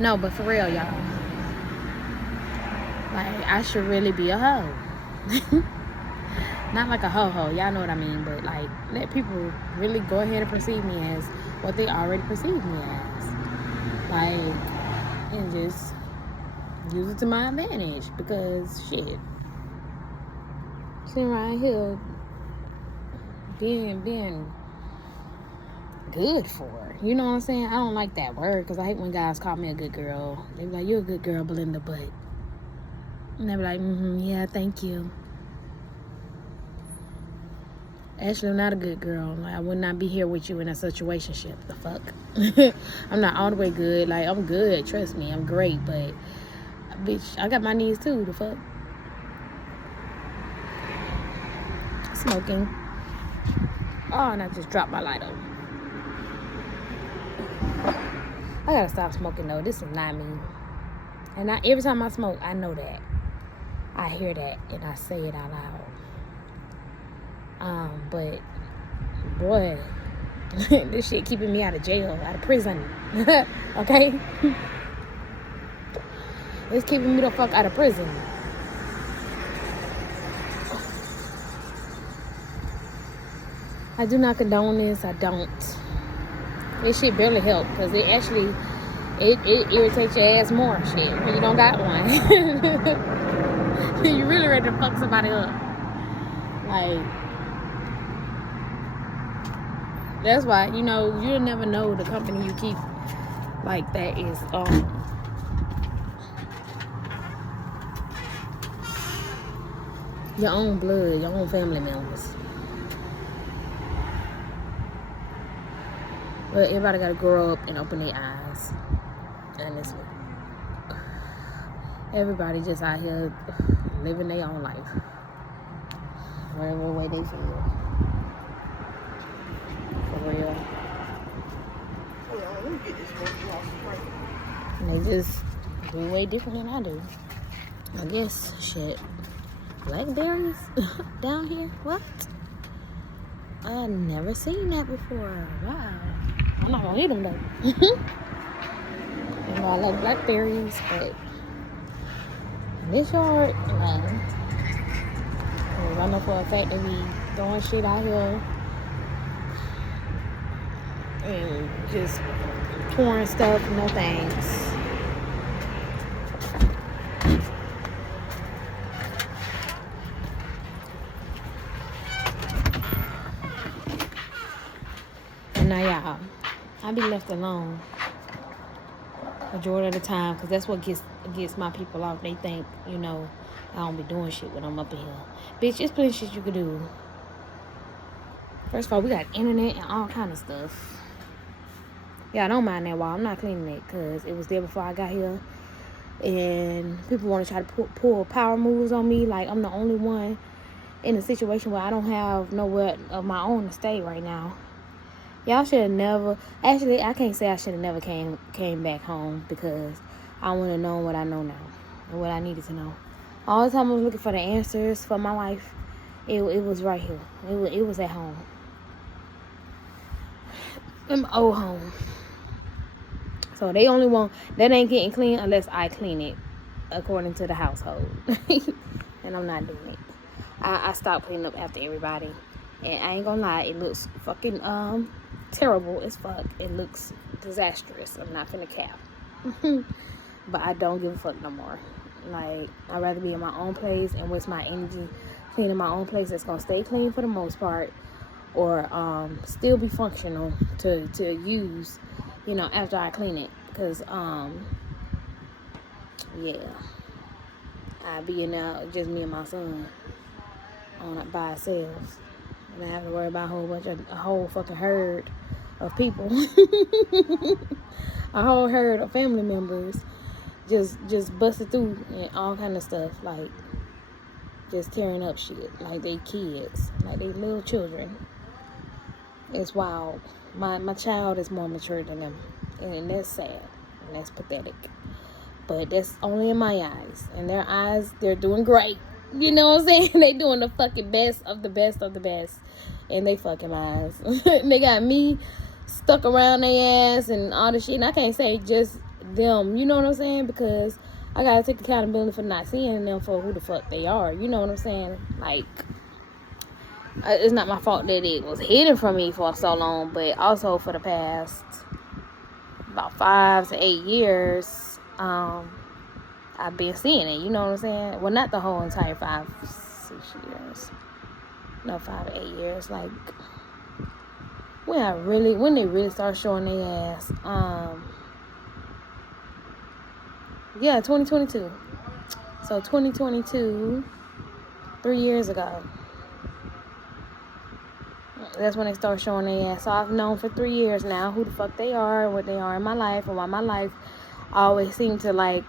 No, but for real, y'all. Like, I should really be a hoe. Not like a ho-ho, y'all know what I mean, but like, let people really go ahead and perceive me as what they already perceive me as. Like, and just use it to my advantage, because shit, sitting right here being good for, you know what I'm saying? I don't like that word, because I hate when guys call me a good girl. They be like, you're a good girl, Belinda, but, and they be like, yeah, thank you. Actually, I'm not a good girl. Like, I would not be here with you in a situationship. The fuck? I'm not all the way good. Like, I'm good. Trust me, I'm great. But, bitch, I got my needs too. The fuck? Smoking. Oh, and I just dropped my lighter. I gotta stop smoking, though. This is not me. And every time I smoke, I know that. I hear that, and I say it out loud. But boy, this shit keeping me out of jail, out of prison. Okay? It's keeping me the fuck out of prison. I do not condone this. I don't. This shit barely help, because it actually it irritates your ass more, shit, when you don't got one. You really ready to fuck somebody up. Like, that's why, you know, you'll never know the company you keep. Like, that is, your own blood, your own family members. But everybody gotta grow up and open their eyes. Honestly. Everybody just out here living their own life. Whatever way they feel. For real. Let me get this one off. And they just do way different than I do. I guess, shit. Blackberries down here? What? I never seen that before. Wow. I'm not gonna eat them though. You know, I love blackberries, but in this yard, man, I know for a fact that we throwing shit out here and just pouring stuff. No thanks. And now, y'all, I be left alone majority of the time, because that's what gets my people off. They think, you know, I don't be doing shit when I'm up in here. Bitch, it's plenty shit you could do. First of all, we got internet and all kind of stuff. Yeah, I don't mind that wall. I'm not cleaning it, because it was there before I got here. And people want to try to pull power moves on me, like I'm the only one in a situation where I don't have nowhere of my own to stay right now. Y'all should have never... Actually, I can't say I should have never came back home, because I wouldn't have known what I know now and what I needed to know. All the time I was looking for the answers for my life, it was right here. It was at home. In my old home. So they only want... That ain't getting clean unless I clean it, according to the household. And I'm not doing it. I stopped cleaning up after everybody. And I ain't gonna lie, it looks fucking terrible as fuck. It looks disastrous. I'm not finna cap. But I don't give a fuck no more. Like, I'd rather be in my own place and waste my energy cleaning my own place that's gonna stay clean for the most part, or still be functional to use, you know, after I clean it. Because yeah, I'd be in there just me and my son by ourselves. And I have to worry about a whole fucking herd of people. A whole herd of family members just busted through and all kind of stuff. Like, just tearing up shit. Like they kids. Like they little children. It's wild. My child is more mature than them. And that's sad. And that's pathetic. But that's only in my eyes. In their eyes, they're doing great. You know what I'm saying? They doing the fucking best of the best of the best in they fucking lives. They got me stuck around their ass and all the shit. And I can't say just them, you know what I'm saying? Because I gotta take accountability for not seeing them for who the fuck they are, you know what I'm saying? Like, it's not my fault that it was hidden from me for so long, but also for the past about 5 to 8 years, I've been seeing it, you know what I'm saying? Well, not the whole entire 5, 6 years. No, 5 to 8 years. Like, when they really start showing their ass, yeah, 2022. So 2022, 3 years ago, that's when they start showing their ass. So I've known for 3 years now who the fuck they are, what they are in my life, and why my life always seems to, like,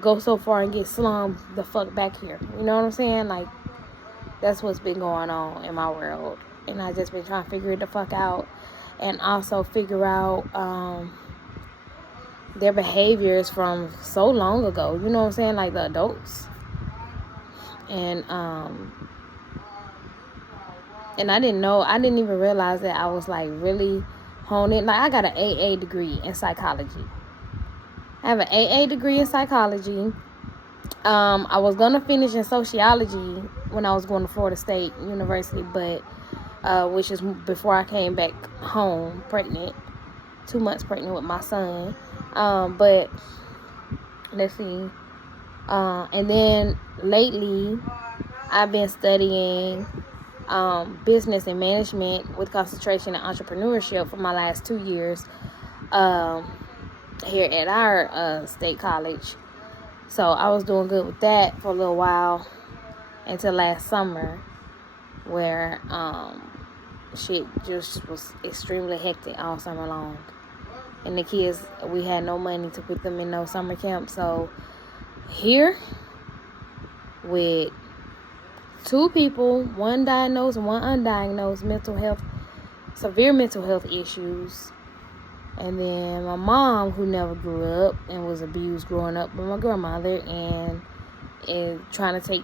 go so far and get slummed the fuck back here. You know what I'm saying? Like, that's what's been going on in my world. And I just been trying to figure it the fuck out. And also figure out their behaviors from so long ago. You know what I'm saying? Like, the adults. And I didn't even realize that I was, like, really honing. Like, I got an AA degree in psychology. I have an AA degree in psychology. I was going to finish in sociology when I was going to Florida State University, but which is before I came back home pregnant, 2 months pregnant with my son. But let's see. And then lately, I've been studying business and management with concentration in entrepreneurship for my last 2 years here at our state college. So I was doing good with that for a little while until last summer, where shit just was extremely hectic all summer long. And the kids, we had no money to put them in no summer camp. So here, with 2 people, one diagnosed and one undiagnosed severe mental health issues. And then my mom, who never grew up and was abused growing up by my grandmother, and trying to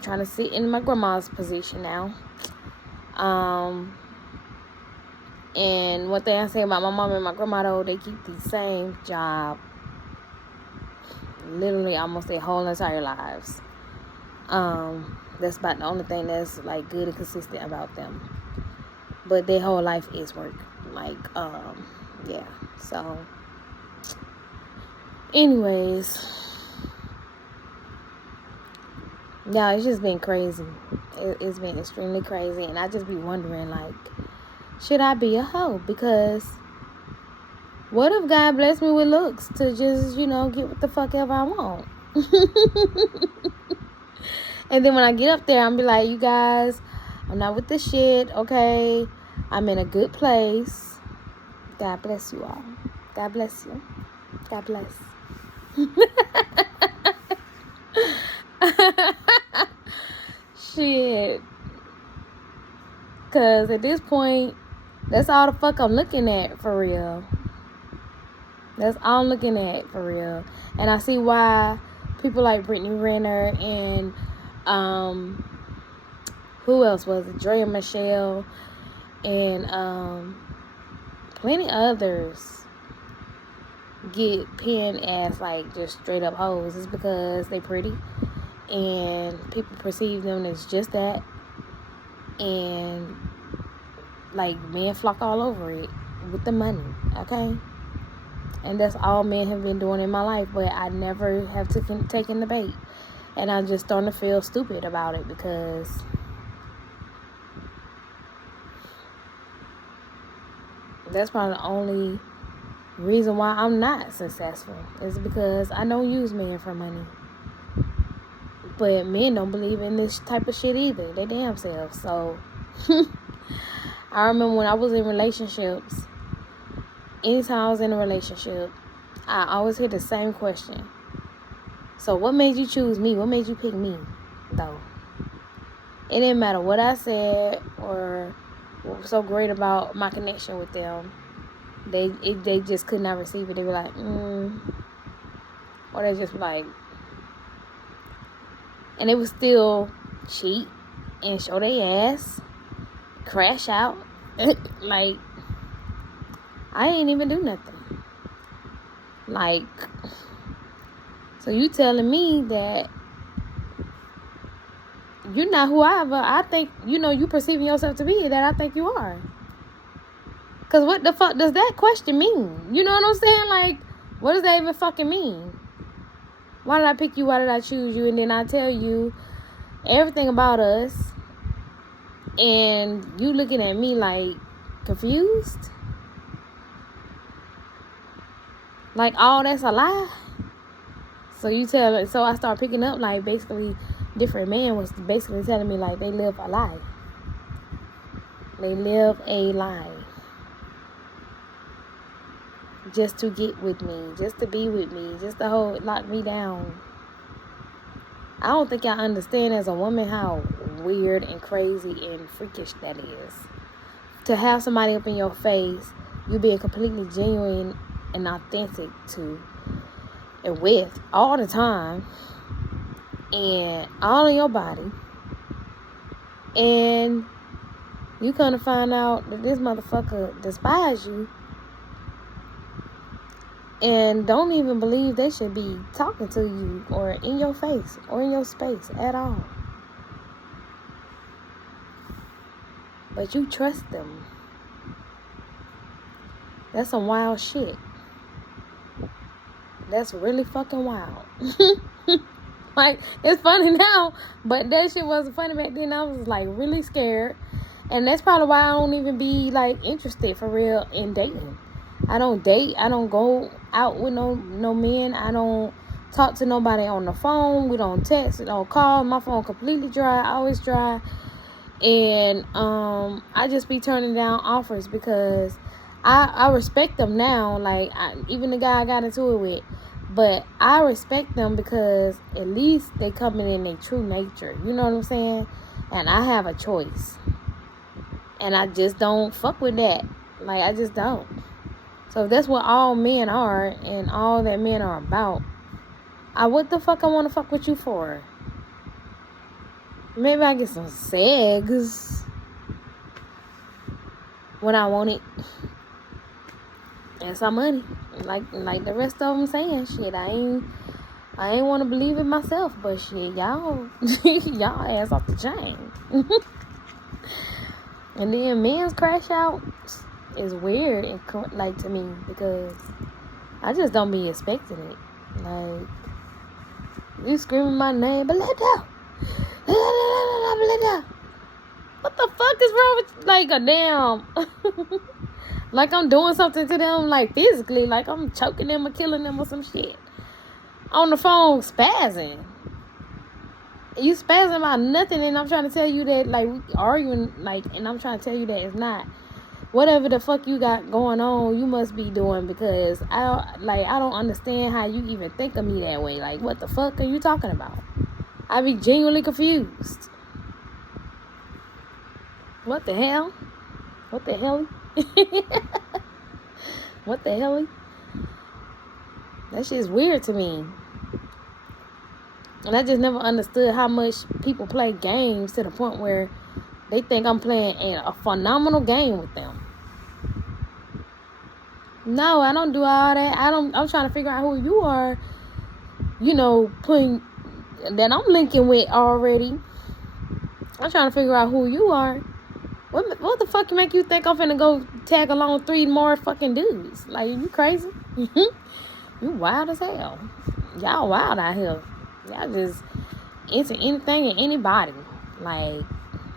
trying to sit in my grandma's position now. And one thing I say about my mom and my grandma, though, they keep the same job literally almost their whole entire lives. That's about the only thing that's, like, good and consistent about them. But their whole life is work. Like, yeah. So, anyways, yeah, it's just been crazy. It's been extremely crazy. And I just be wondering, like, should I be a hoe? Because what if God blessed me with looks to just, get what the fuck ever I want? And then when I get up there, I'm be like, you guys, I'm not with this shit, okay? I'm in a good place. God bless you all. God bless you. God bless. Shit. Because at this point, that's all the fuck I'm looking at, for real. That's all I'm looking at, for real. And I see why people like Brittany Renner and who else was it? Drea Michelle and plenty others get pinned as, like, just straight up hoes. It's because they pretty and people perceive them as just that, and, like, men flock all over it with the money, okay? And that's all men have been doing in my life, but I never have taken the bait. And I'm just starting to feel stupid about it, because that's probably the only reason why I'm not successful, is because I don't use men for money. But men don't believe in this type of shit either. They damn selves. So I remember when I was in relationships, anytime I was in a relationship, I always hear the same question. So what made you choose me? What made you pick me, though? It didn't matter what I said or what was so great about my connection with them. They just could not receive it. They were like, or they just were like, and they would still cheat and show their ass, crash out. Like, I ain't even do nothing. Like, so you telling me that you're not whoever I think, you perceiving yourself to be that I think you are. Because what the fuck does that question mean? You know what I'm saying? Like, what does that even fucking mean? Why did I pick you? Why did I choose you? And then I tell you everything about us, and you looking at me like confused? Like, oh, that's a lie? So I start picking up, like, basically different men was basically telling me, like, they live a lie. They live a lie. Just to get with me, just to be with me, just to lock me down. I don't think I understand as a woman how weird and crazy and freakish that is. To have somebody up in your face, you being completely genuine and authentic to and with all the time, and all in your body, and you gonna find out that this motherfucker despise you and don't even believe they should be talking to you or in your face or in your space at all. But you trust them. That's some wild shit. That's really fucking wild. Like, it's funny now, but that shit wasn't funny back then. I was, like, really scared. And that's probably why I don't even be, like, interested for real in dating. I don't date. I don't go out with no men. I don't talk to nobody on the phone. We don't text. We don't call. My phone completely dry. Always dry. And I just be turning down offers because I respect them now. Like, even the guy I got into it with. But I respect them because at least they coming in their true nature. You know what I'm saying? And I have a choice. And I just don't fuck with that. Like, I just don't. So if that's what all men are and all that men are about, what the fuck I want to fuck with you for? Maybe I get some sex when I want it. And some money. Like the rest of them saying, shit, I ain't want to believe it myself, but shit, y'all ass off the chain. And then men's crash out is weird and like to me because I just don't be expecting it. Like, you screaming my name, Belinda. What the fuck is wrong with, like, a damn like I'm doing something to them, like, physically, like I'm choking them or killing them or some shit. On the phone, spazzing. You spazzing about nothing, and I'm trying to tell you that, like, we arguing, like, and I'm trying to tell you that it's not. Whatever the fuck you got going on, you must be doing, because I don't understand how you even think of me that way. Like, what the fuck are you talking about? I be genuinely confused. What the hell? What the hell? What the hell? That shit's weird to me. And I just never understood how much people play games to the point where they think I'm playing a phenomenal game with them. No, I don't do all that. I'm trying to figure out who you are, that I'm linking with already. I'm trying to figure out who you are. What the fuck make you think I'm finna go tag along 3 more fucking dudes? Like, you crazy? You wild as hell. Y'all wild out here. Y'all just into anything and anybody. Like,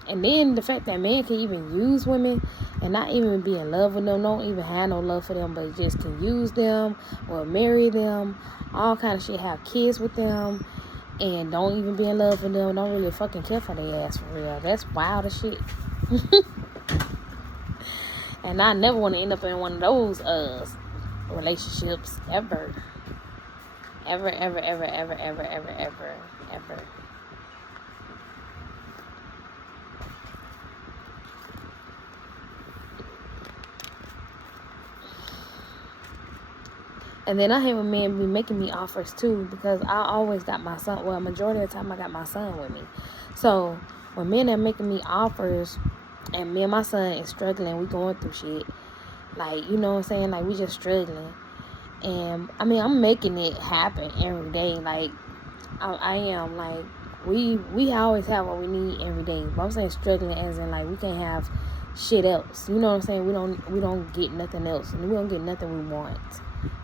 and then the fact that men can even use women and not even be in love with them, don't even have no love for them, but just can use them or marry them, all kind of shit, have kids with them, and don't even be in love with them, don't really fucking care for their ass for real. That's wild as shit. And I never want to end up in one of those relationships ever. Ever. And then I hate when men be making me offers too, because I always got my son. Well, majority of the time I got my son with me. So when men are making me offers, and me and my son is struggling, we going through shit. Like, you know what I'm saying? Like, we just struggling. And I mean, I'm making it happen every day. Like I am. Like we always have what we need every day. But I'm saying struggling as in like we can't have shit else. You know what I'm saying? We don't get nothing else, and we don't get nothing we want.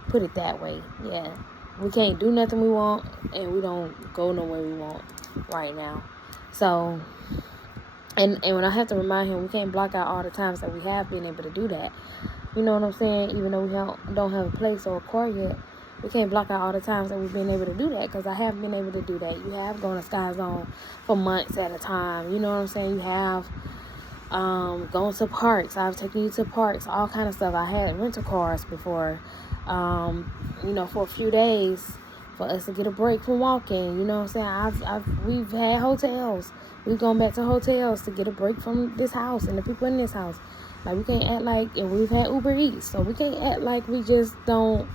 Put it that way. Yeah, we can't do nothing we want, and we don't go nowhere we want right now. So, and when I have to remind him, we can't block out all the times that we have been able to do that. You know what I'm saying? Even though we don't have a place or a car yet, we can't block out all the times that we've been able to do that, because I have been able to do that. You have gone to Sky Zone for months at a time. You know what I'm saying? You have gone to parks. I've taken you to parks, all kind of stuff. I had rental cars before, for a few days for us to get a break from walking. You know what I'm saying? We've had hotels. We've gone back to hotels to get a break from this house and the people in this house. Like, we can't act like, and we've had Uber Eats, so we can't act like we just don't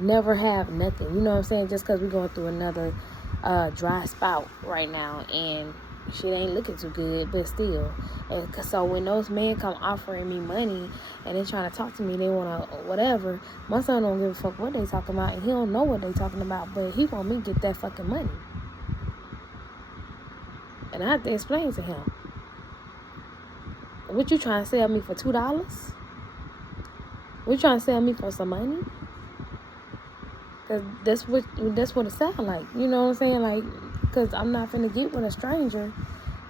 never have nothing. You know what I'm saying? Just because we're going through another dry spout right now, and shit ain't looking too good, but still. And so when those men come offering me money and they trying to talk to me, they want to whatever, my son don't give a fuck what they talking about, and he don't know what they talking about, but he want me to get that fucking money. And I have to explain to him, what you trying to sell me for $2? What you trying to sell me for some money? Cause that's what it sound like. You know what I'm saying? Like, cause I'm not finna get with a stranger.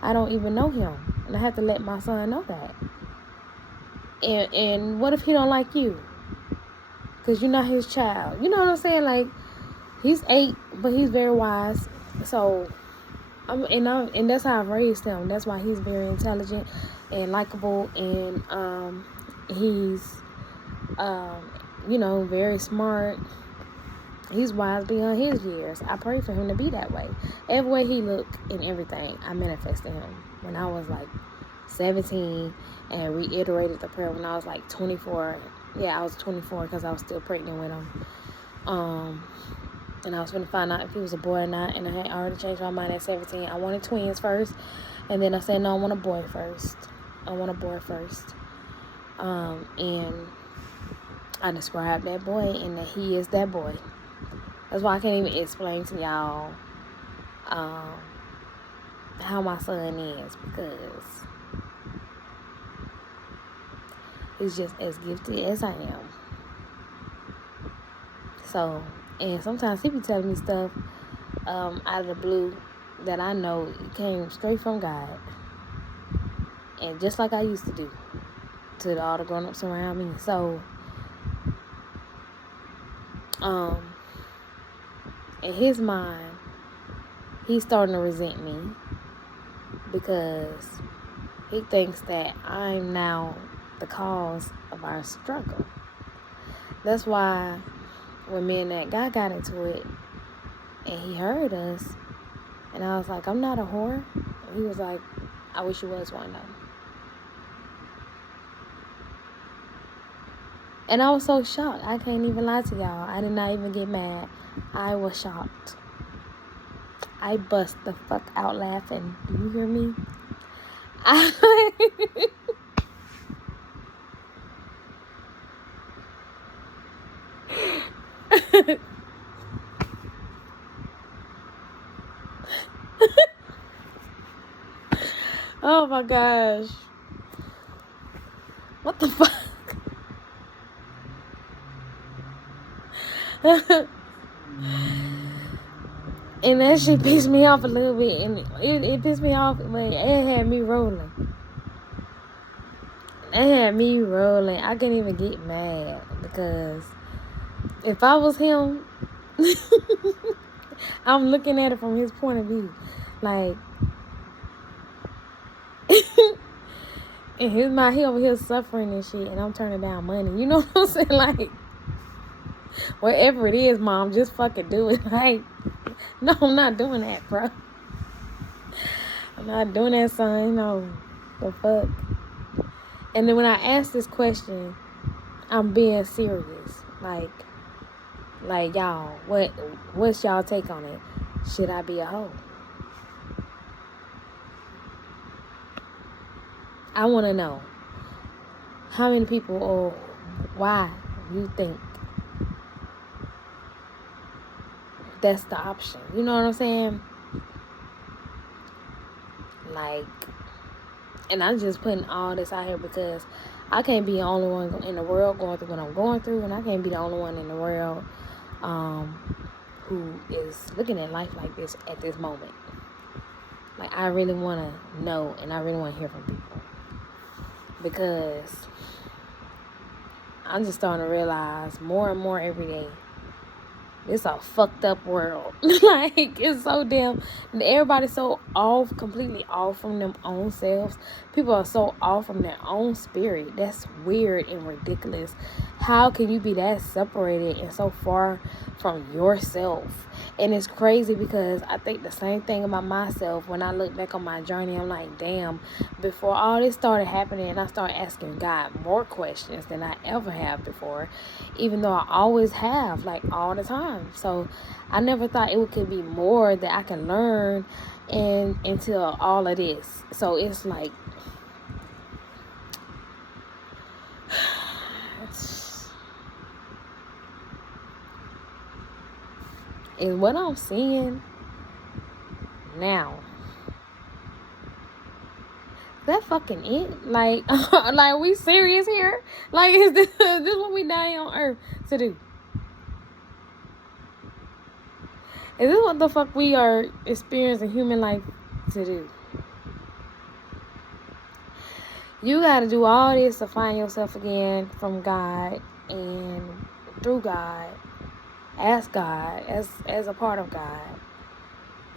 I don't even know him, and I have to let my son know that. And what if he don't like you? Cause you're not his child. You know what I'm saying? Like, he's 8, but he's very wise. So, and that's how I've raised him. That's why he's very intelligent and likable, and he's very smart. He's wise beyond his years. I pray for him to be that way. Every way he look and everything, I manifested him when I was like 17, and reiterated the prayer when I was like 24. Yeah, I was 24 because I was still pregnant with him. And I was going to find out if he was a boy or not, and I had already changed my mind at 17. I wanted twins first, and then I said, no, I want a boy first. And I described that boy, and that he is that boy. That's why I can't even explain to y'all how my son is, because he's just as gifted as I am. So, and sometimes he be telling me stuff out of the blue that I know came straight from God, and just like I used to do to all the grown-ups around me. So, in his mind, he's starting to resent me because he thinks that I'm now the cause of our struggle. That's why when me and that guy got into it, and he heard us, and I was like, I'm not a whore. And he was like, I wish you was one though. And I was so shocked. I can't even lie to y'all. I did not even get mad. I was shocked. I bust the fuck out laughing. Do you hear me? Oh my gosh. What the fuck? And that shit pissed me off a little bit. And it pissed me off, but it had me rolling. I couldn't even get mad, because if I was him, I'm looking at it from his point of view. Like, in his mind, he over here suffering and shit, and I'm turning down money. You know what I'm saying? Like, whatever it is, Mom, just fucking do it. Like, no, I'm not doing that, bro. I'm not doing that, son. No, the fuck. And then when I ask this question, I'm being serious. Like y'all, what's y'all take on it? Should I be a hoe? I want to know how many people, or why you think that's the option. You know what I'm saying? Like, and I'm just putting all this out here because I can't be the only one in the world going through what I'm going through, and I can't be the only one in the world who is looking at life like this at this moment. Like, I really want to know, and I really want to hear from people, because I'm just starting to realize more and more every day, it's a fucked up world. Like, it's so damn, everybody's so off, completely off from them own selves. People are so off from their own spirit. That's weird and ridiculous. How can you be that separated and so far from yourself? And it's crazy because I think the same thing about myself. When I look back on my journey, I'm like, damn, before all this started happening, I started asking God more questions than I ever have before, even though I always have, like, all the time. So I never thought it could be more that I can learn until all of this. So it's like, and what I'm seeing now, that fucking it? Like, like, we serious here? Like, is this what we dying on earth to do? Is this what the fuck we are experiencing human life to do? You gotta do all this to find yourself again from God and through God. Ask God as a part of God.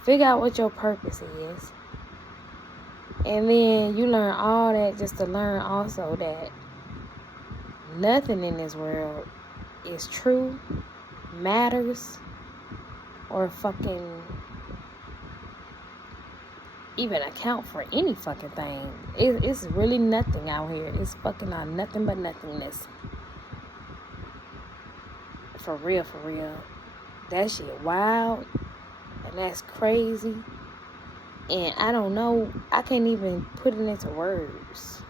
Figure out what your purpose is. And then you learn all that just to learn also that nothing in this world is true, matters, or fucking even account for any fucking thing. It's really nothing out here. It's fucking on nothing but nothingness. For real, for real. That shit wild. And that's crazy. And I don't know. I can't even put it into words.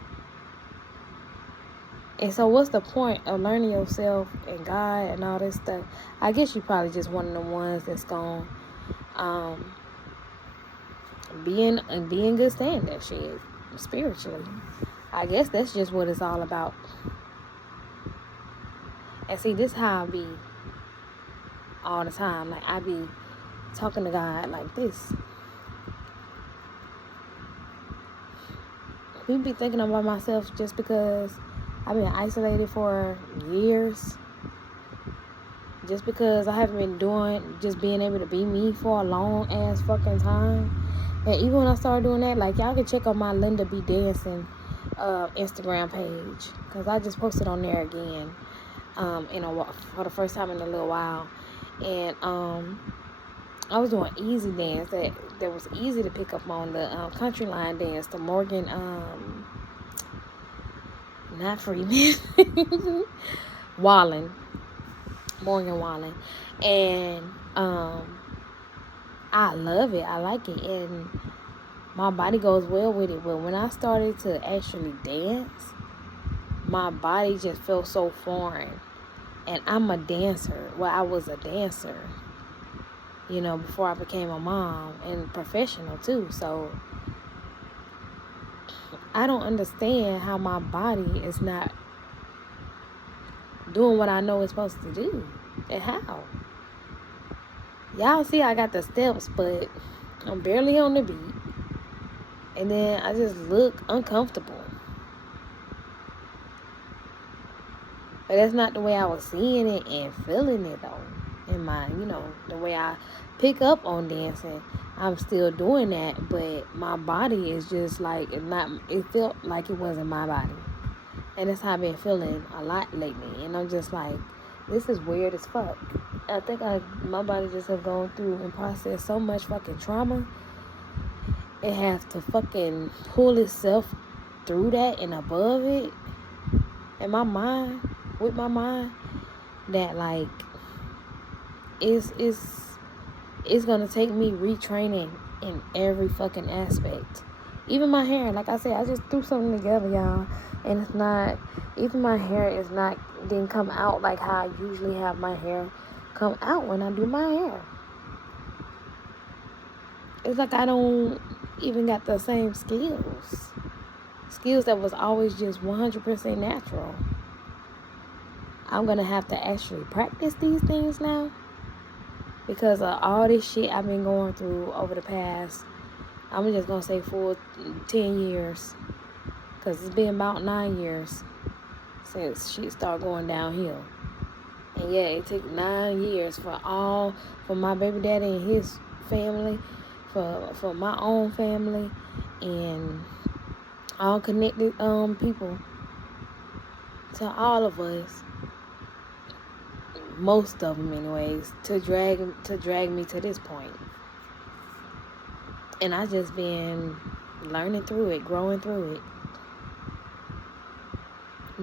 And so what's the point of learning yourself and God and all this stuff? I guess you probably just one of the ones that's going be in good standing, shit, spiritually. I guess that's just what it's all about. And see, this how I be all the time. Like, I be talking to God like this. We be thinking about myself just because I've been isolated for years. Just because I haven't been just being able to be me for a long ass fucking time. And even when I started doing that, like, y'all can check out my Linda Be Dancing Instagram page, because I just posted on there again for the first time in a little while. And I was doing easy dance that was easy to pick up on, the country line dance, the Morgan not Freeman Morgan Wallen. And I love it. I like it, and my body goes well with it. But when I started to actually dance, my body just felt so foreign. And I'm a dancer. Well, I was a dancer, before I became a mom, and professional too. So I don't understand how my body is not doing what I know it's supposed to do. And how? Y'all see I got the steps, but I'm barely on the beat. And then I just look uncomfortable. But that's not the way I was seeing it and feeling it, though. In my, the way I pick up on dancing, I'm still doing that. But my body is just like, it felt like it wasn't my body. And that's how I've been feeling a lot lately. And I'm just like, this is weird as fuck. I think my body just have gone through and processed so much fucking trauma. It has to fucking pull itself through that and above it. And with my mind, that like, it's gonna take me retraining in every fucking aspect. Even my hair, like I said, I just threw something together, y'all. And it's not, even my hair didn't come out like how I usually have my hair come out when I do my hair. It's like I don't even got the same skills. Skills that was always just 100% natural. I'm going to have to actually practice these things now. Because of all this shit I've been going through over the past, I'm just going to say full 10 years. Because it's been about 9 years since shit started going downhill. And yeah, it took 9 years for my baby daddy and his family, for my own family, and all connected people, to all of us, most of them anyways, to drag me to this point. And I just been learning through it, growing through it,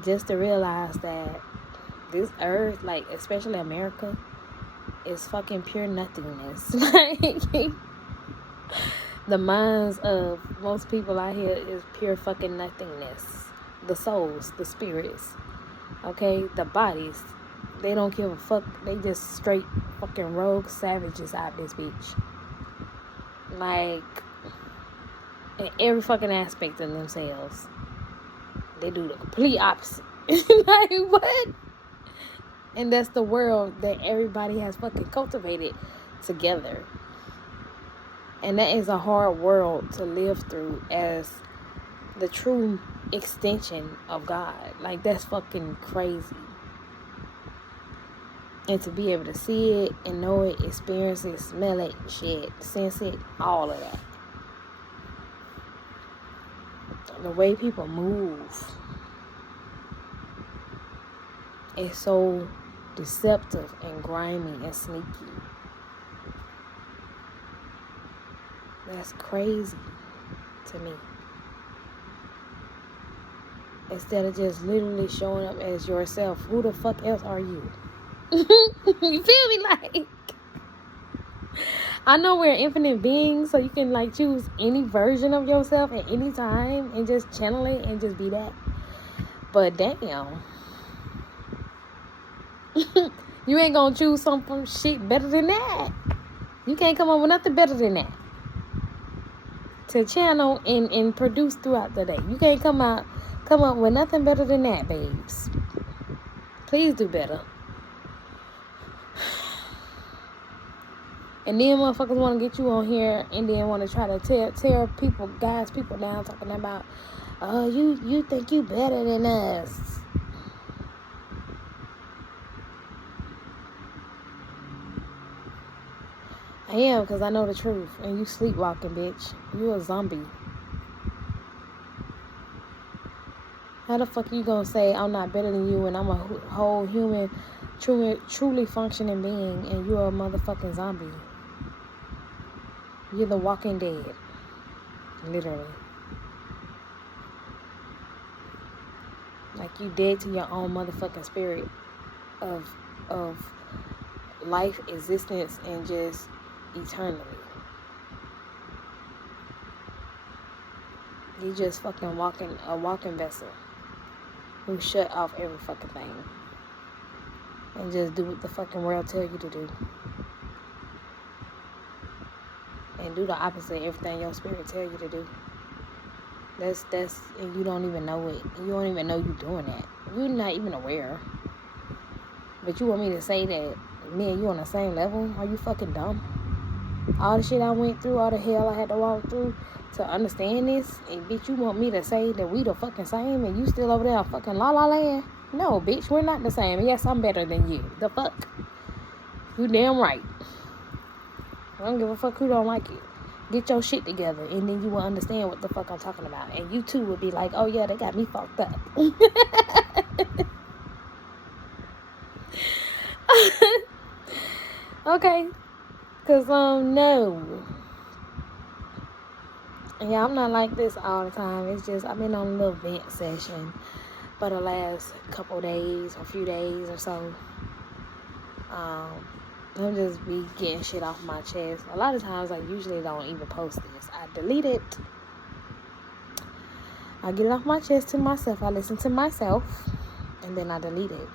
just to realize that this earth, like especially America, is fucking pure nothingness. Like, the minds of most people out here is pure fucking nothingness. The souls, the spirits, okay, the bodies, they don't give a fuck. They just straight fucking rogue savages out this bitch. Like, in every fucking aspect of themselves, they do the complete opposite. Like, what? And that's the world that everybody has fucking cultivated together. And that is a hard world to live through as the true extension of God. Like, that's fucking crazy. And to be able to see it and know it, experience it, smell it, shit, sense it, all of that. The way people move is so deceptive and grimy and sneaky. That's crazy to me. Instead of just literally showing up as yourself, who the fuck else are you? You feel me? Like, I know we're infinite beings, so you can like choose any version of yourself at any time and just channel it and just be that. But damn, you ain't gonna choose some shit better than that. You can't come up with nothing better than that to channel and produce throughout the day. You can't come up with nothing better than that, babes. Please do better. And then motherfuckers want to get you on here and then want to try to tear people, guys, people down, talking about, oh, you think you better than us. I am, because I know the truth. And you sleepwalking, bitch. You a zombie. How the fuck you gonna say I'm not better than you and I'm a whole human, truly functioning being, and you're a motherfucking zombie? You're the walking dead. Literally. Like, you dead to your own motherfucking spirit of life, existence, and just eternally. You just fucking a walking vessel who shut off every fucking thing and just do what the fucking world tell you to do, and do the opposite of everything your spirit tell you to do. That's and you don't even know it. You don't even know you're doing that. You're not even aware. But you want me to say that me and you on the same level? Are you fucking dumb? All the shit I went through, all the hell I had to walk through to understand this, and bitch, you want me to say that we the fucking same and you still over there fucking la la land? No, bitch, we're not the same. Yes, I'm better than you. The fuck? You damn right. I don't give a fuck who don't like it. Get your shit together, and then you will understand what the fuck I'm talking about. And you too will be like, oh yeah, they got me fucked up. Okay. Cause no. Yeah, I'm not like this all the time. It's just I've been on a little vent session for the last couple days or few days or so. I'm just be getting shit off my chest. A lot of times I usually don't even post this. I delete it. I get it off my chest to myself. I listen to myself, and then I delete it.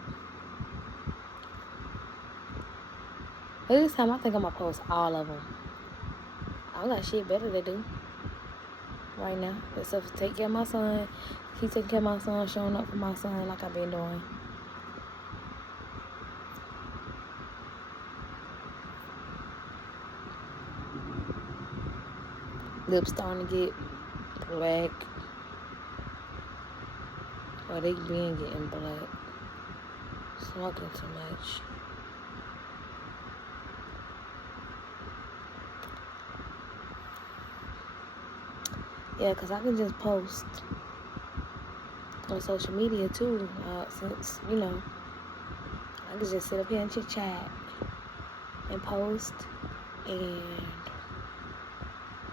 But this time I think I'm gonna post all of them. I don't got shit better to do right now except for take care of my son. Keep taking care of my son, showing up for my son like I've been doing. Lips starting to get black. Or they been getting black. Smoking too much. Yeah, because I can just post on social media too, since, you know, I can just sit up here and chit chat and post and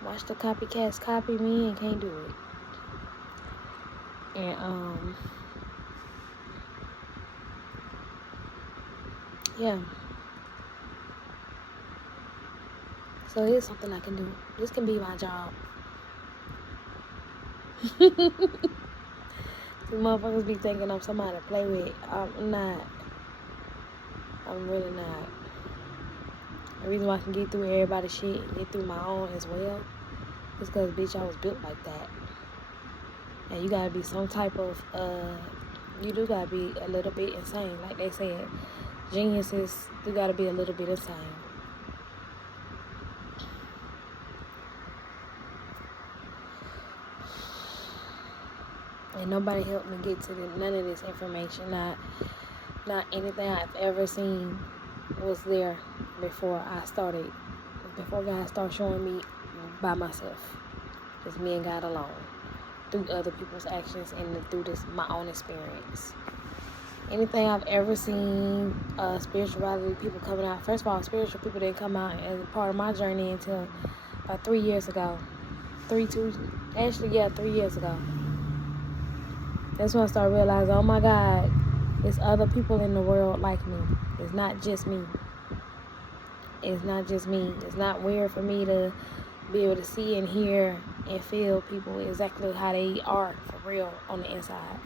watch the copycats copy me and can't do it. And yeah. So here's something I can do. This can be my job. These motherfuckers be thinking I'm somebody to play with. I'm not. I'm really not. The reason why I can get through everybody's shit and get through my own as well is because, bitch, I was built like that. And you gotta be some type of, you do gotta be a little bit insane. Like they said, geniuses do gotta be a little bit insane. And nobody helped me get to none of this information. Not anything I've ever seen was there before I started. Before God started showing me by myself. Just me and God alone. Through other people's actions and through this my own experience. Anything I've ever seen, spirituality, people coming out. First of all, spiritual people didn't come out as a part of my journey until about 3 years ago. 3 years ago. That's when I started realizing, oh my God, there's other people in the world like me. It's not just me. It's not just me. It's not weird for me to be able to see and hear and feel people exactly how they are for real on the inside.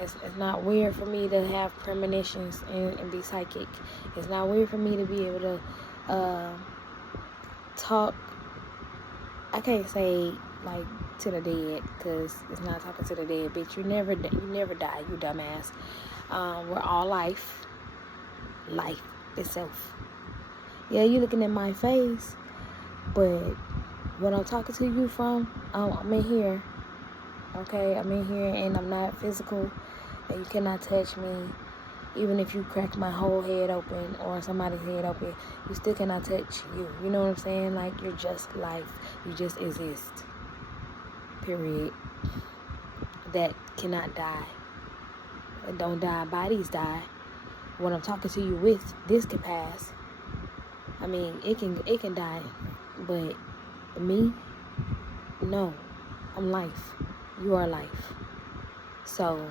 It's not weird for me to have premonitions and be psychic. It's not weird for me to be able to talk. I can't say like to the dead, because it's not talking to the dead, bitch. You never die, you dumbass. We're all life itself. Yeah, you looking at my face, but what I'm talking to you from, I'm in here. Okay, I'm in here and I'm not physical, and you cannot touch me. Even if you crack my whole head open or somebody's head open, you still cannot touch you. You know what I'm saying? Like, you're just life. You just exist. Period. That cannot die. Don't die. Bodies die. When I'm talking to you with, this can pass. I mean, it can die. But me, no. I'm life. You are life. So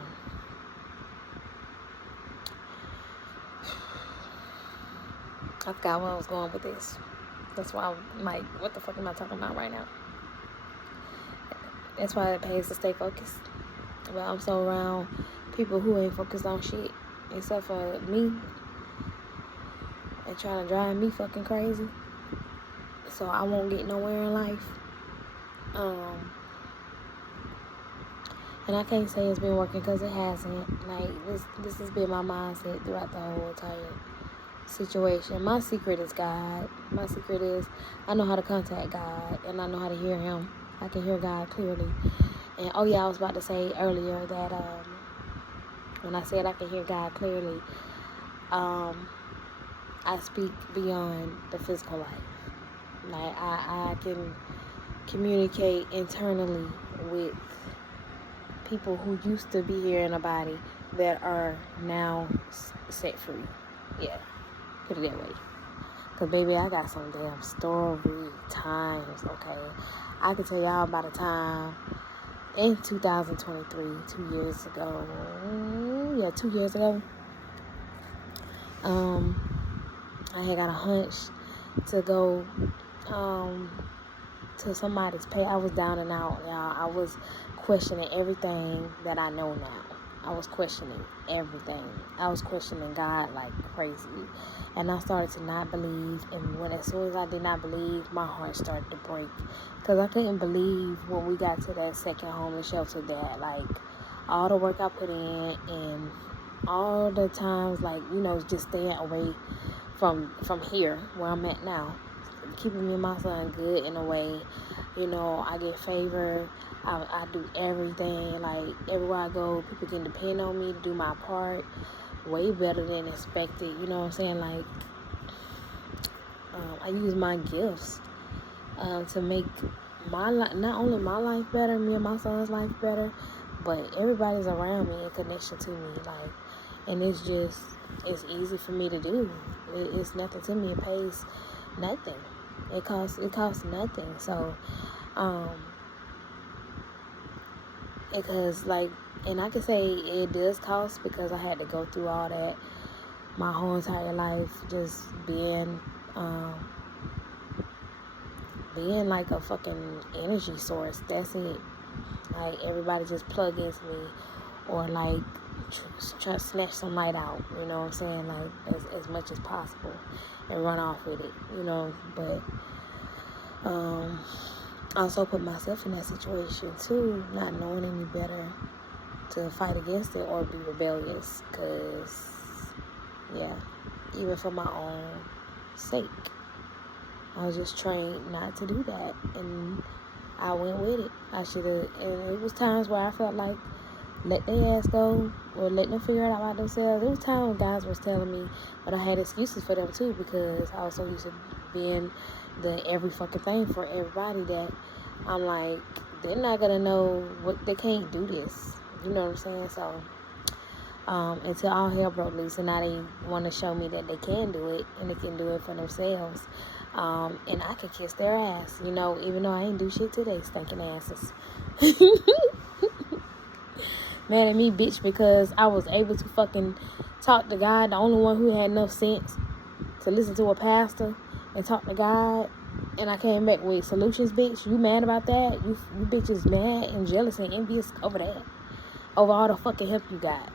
I forgot where I was going with this. That's why I'm like, what the fuck am I talking about right now? That's why it pays to stay focused. But I'm so around people who ain't focused on shit except for me and trying to drive me fucking crazy. So I won't get nowhere in life. And I can't say it's been working, because it hasn't. Like, this has been my mindset throughout the whole entire situation. My secret is God. My secret is I know how to contact God, and I know how to hear him. I can hear God clearly. And oh yeah, I was about to say earlier that when I said I can hear God clearly, I speak beyond the physical life. Like, I can communicate internally with people who used to be here in a body that are now set free. Yeah, put it that way. Because, baby, I got some damn story times, okay? I can tell y'all about a time in 2023, 2 years ago. Yeah, 2 years ago. I had got a hunch to go to somebody's pay. I was down and out, y'all. I was questioning everything that I know now. I was questioning everything. I was questioning God like crazy. And I started to not believe. And as soon as I did not believe, my heart started to break. Because I couldn't believe when we got to that second homeless shelter that, like, all the work I put in and all the times, like, just staying away from here where I'm at now, keeping me and my son good in a way. I get favor. I do everything. Like, everywhere I go, people can depend on me to do my part way better than expected. You know what I'm saying? Like, I use my gifts to make my life, not only my life better, me and my son's life better, but everybody's around me in connection to me. Like, and it's easy for me to do. It's nothing to me. It pays nothing. It costs nothing. So, because, like, and I can say it does cost because I had to go through all that my whole entire life, just being like a fucking energy source. That's it. Like, everybody just plug into me, or like try to snatch some light out, you know what I'm saying, like as much as possible, and run off with it, but I also put myself in that situation too, not knowing any better, to fight against it or be rebellious, because even for my own sake, I was just trained not to do that, and I went with it. I should have, and it was times where I felt like let their ass go, or let them figure it out by themselves. There was times when guys was telling me, but I had excuses for them too, because I was so used to being the every fucking thing for everybody that I'm like, they're not gonna know what, they can't do this. You know what I'm saying? So until all hell broke loose, and now they want to show me that they can do it, and they can do it for themselves. And I can kiss their ass, even though I ain't do shit to they stinking asses. Mad at me, bitch, because I was able to fucking talk to God, the only one who had enough sense to listen to a pastor and talk to God, and I came back with solutions, bitch. You mad about that? You bitches mad and jealous and envious over that, over all the fucking help you got,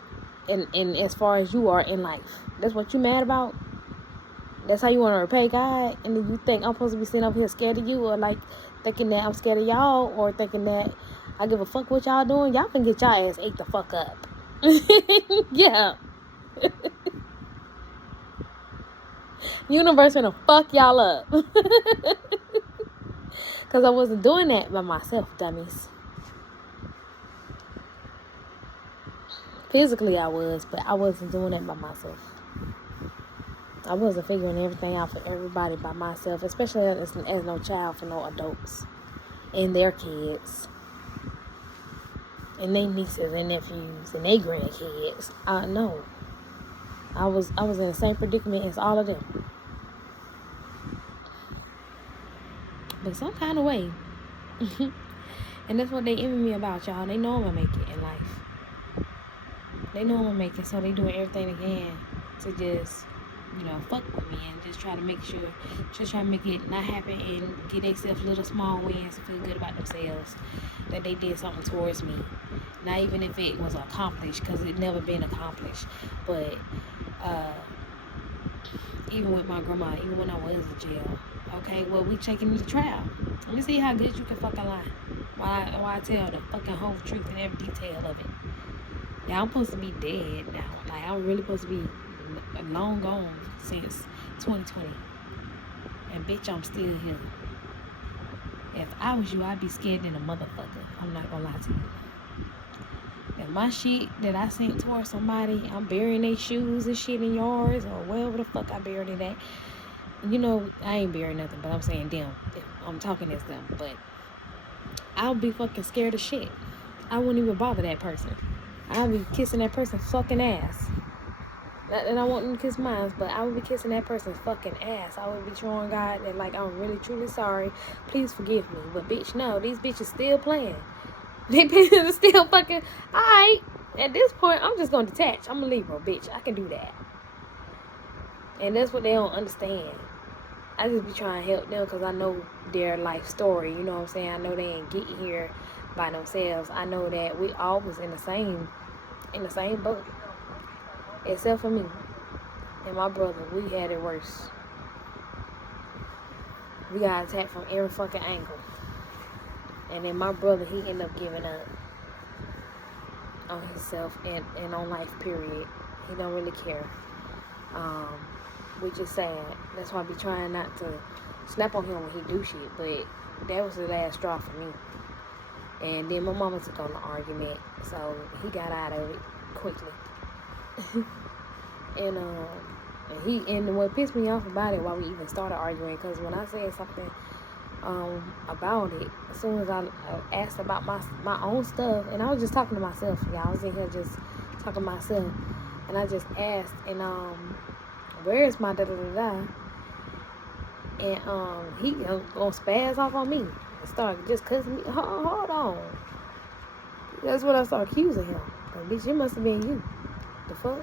and as far as you are in life, that's what you mad about? That's how you want to repay God? And then you think I'm supposed to be sitting over here scared of you, or like thinking that I'm scared of y'all, or thinking that I give a fuck what y'all doing? Y'all can get y'all ass ate the fuck up. Yeah. Universe gonna fuck y'all up. Because I wasn't doing that by myself, dummies. Physically I was, but I wasn't doing that by myself. I wasn't figuring everything out for everybody by myself, especially as no child for no adults and their kids and their nieces and nephews and their grandkids. No, I was in the same predicament as all of them, but some kind of way. And that's what they envy me about, y'all. They know I'm gonna make it in life. They know I'm gonna make it, so they doing everything they can to just fuck with me and just try to make it not happen, and get themselves little small wins and feel good about themselves that they did something towards me. Not even if it was accomplished, because it never been accomplished. But even with my grandma, even when I was in jail, okay, well, we taking the trial. Let me see how good you can fucking lie. Why I tell the fucking whole truth and every detail of it. Yeah, I'm supposed to be dead now. Like, I'm really supposed to be long gone since 2020. And bitch, I'm still here. If I was you, I'd be scared than a motherfucker. I'm not gonna lie to you. If my shit that I sent towards somebody, I'm burying their shoes and shit in yards, or wherever the fuck I buried it at. I ain't burying nothing, but I'm saying them. I'm talking as them, but I'll be fucking scared of shit. I wouldn't even bother that person. I'll be kissing that person's fucking ass. Not that I want them to kiss mine, but I would be kissing that person's fucking ass. I would be showing God that, like, I'm really, truly sorry. Please forgive me. But, bitch, no. These bitches still playing. They bitches still fucking... Alright. At this point, I'm just going to detach. I'm a Libra, bitch. I can do that. And that's what they don't understand. I just be trying to help them because I know their life story. You know what I'm saying? I know they ain't getting here by themselves. I know that we all was in the same in the same boat. Except for me and my brother. We had it worse. We got attacked from every fucking angle. And then my brother, he ended up giving up on himself and on life, period. He don't really care. Which is sad. That's why I be trying not to snap on him when he do shit. But that was the last straw for me. And then my mama took on the argument. So he got out of it quickly. And what pissed me off about it, why we even started arguing, because when I said something about it, as soon as I asked about my own stuff, and I was just talking to myself, y'all. I was in here just talking to myself, and I just asked, and where is my da da da da? And he gonna spaz off on me and start just cussing me. Hold on. That's what I started accusing him. Like, bitch, it must have been you. The fuck?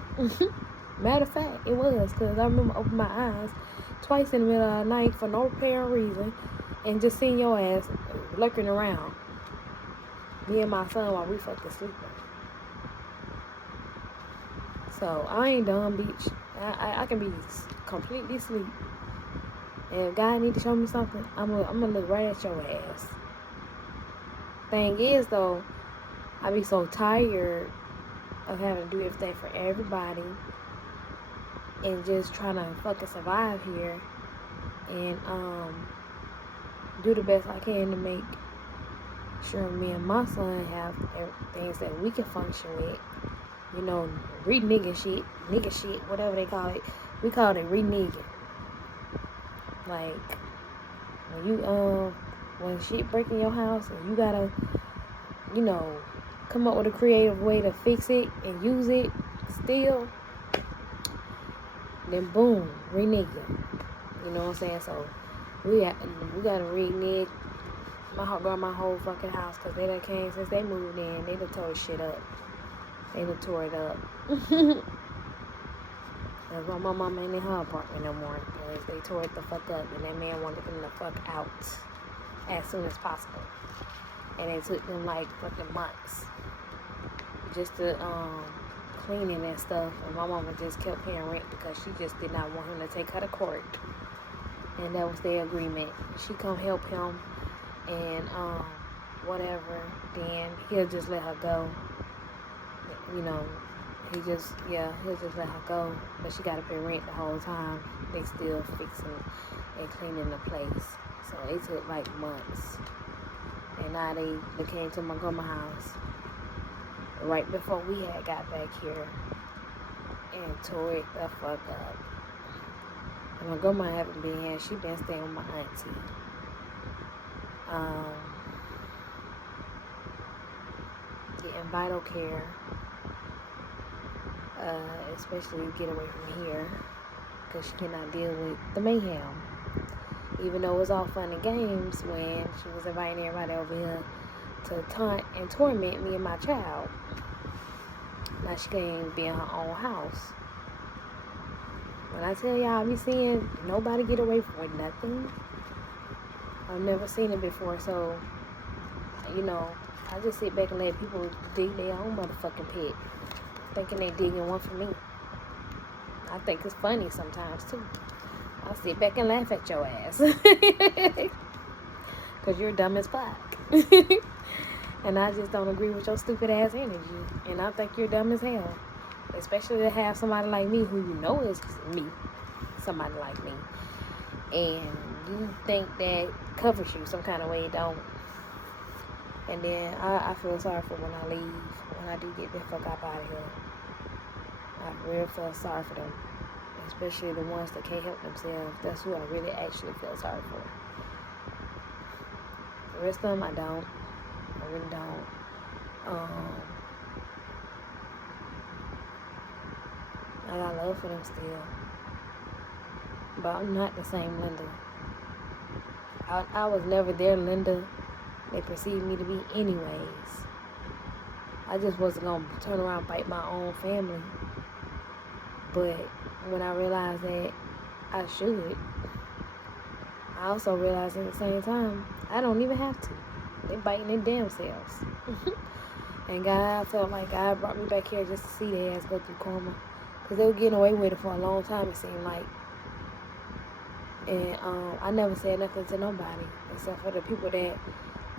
Matter of fact, it was, because I remember opening my eyes twice in the middle of the night for no apparent reason and just seeing your ass lurking around. Me and my son while we fucking sleeping. So, I ain't dumb, bitch. I can be completely asleep. And if God need to show me something, I'm gonna look right at your ass. Thing is, though, I be so tired of having to do everything for everybody and just trying to fucking survive here and do the best I can to make sure me and my son have things that we can function with. You know, nigga shit, whatever they call it. We call it re-nigging. Like, when you when shit break in your house and you gotta, you know, come up with a creative way to fix it and use it still, then boom, renege. You know what I'm saying? So we gotta renege my whole fucking house, because they done came since they moved in. They done tore shit up. They done tore it up. That's why my mama ain't in her apartment no more, because they tore it the fuck up, and that man wanted them the fuck out as soon as possible. And it took them like fucking months just to clean it and stuff. And my mama just kept paying rent because she just did not want him to take her to court. And that was their agreement. She come help him and whatever, then he'll just let her go. You know, he'll just let her go. But she gotta pay rent the whole time. They still fixing and cleaning the place. So it took like months. And now they came to my grandma's house right before we had got back here and tore it the fuck up. And my grandma haven't been here. She been staying with my auntie. Getting vital care, especially get away from here, because she cannot deal with the mayhem. Even though it was all fun and games when she was inviting everybody over here to taunt and torment me and my child. Now she can't even be in her own house. When I tell y'all, I be seeing nobody get away with nothing. I've never seen it before, so, you know, I just sit back and let people dig their own motherfucking pit, thinking they digging one for me. I think it's funny sometimes, too. I sit back and laugh at your ass. Because you're dumb as fuck. And I just don't agree with your stupid ass energy. And I think you're dumb as hell. Especially to have somebody like me who you know is me. Somebody like me. And you think that covers you some kind of way. It don't. And then I feel sorry for when I leave. When I do get the fuck up out of here. I really feel sorry for them. Especially the ones that can't help themselves. That's who I really actually feel sorry for. The rest of them, I don't. I really don't. I got love for them still. But I'm not the same Linda. I was never their Linda they perceived me to be anyways. I just wasn't going to turn around and bite my own family. But when I realized that I should, I also realized at the same time, I don't even have to. They're biting their damn selves. And God, I felt like God brought me back here just to see their ass go through karma. Because they were getting away with it for a long time, it seemed like. And I never said nothing to nobody except for the people that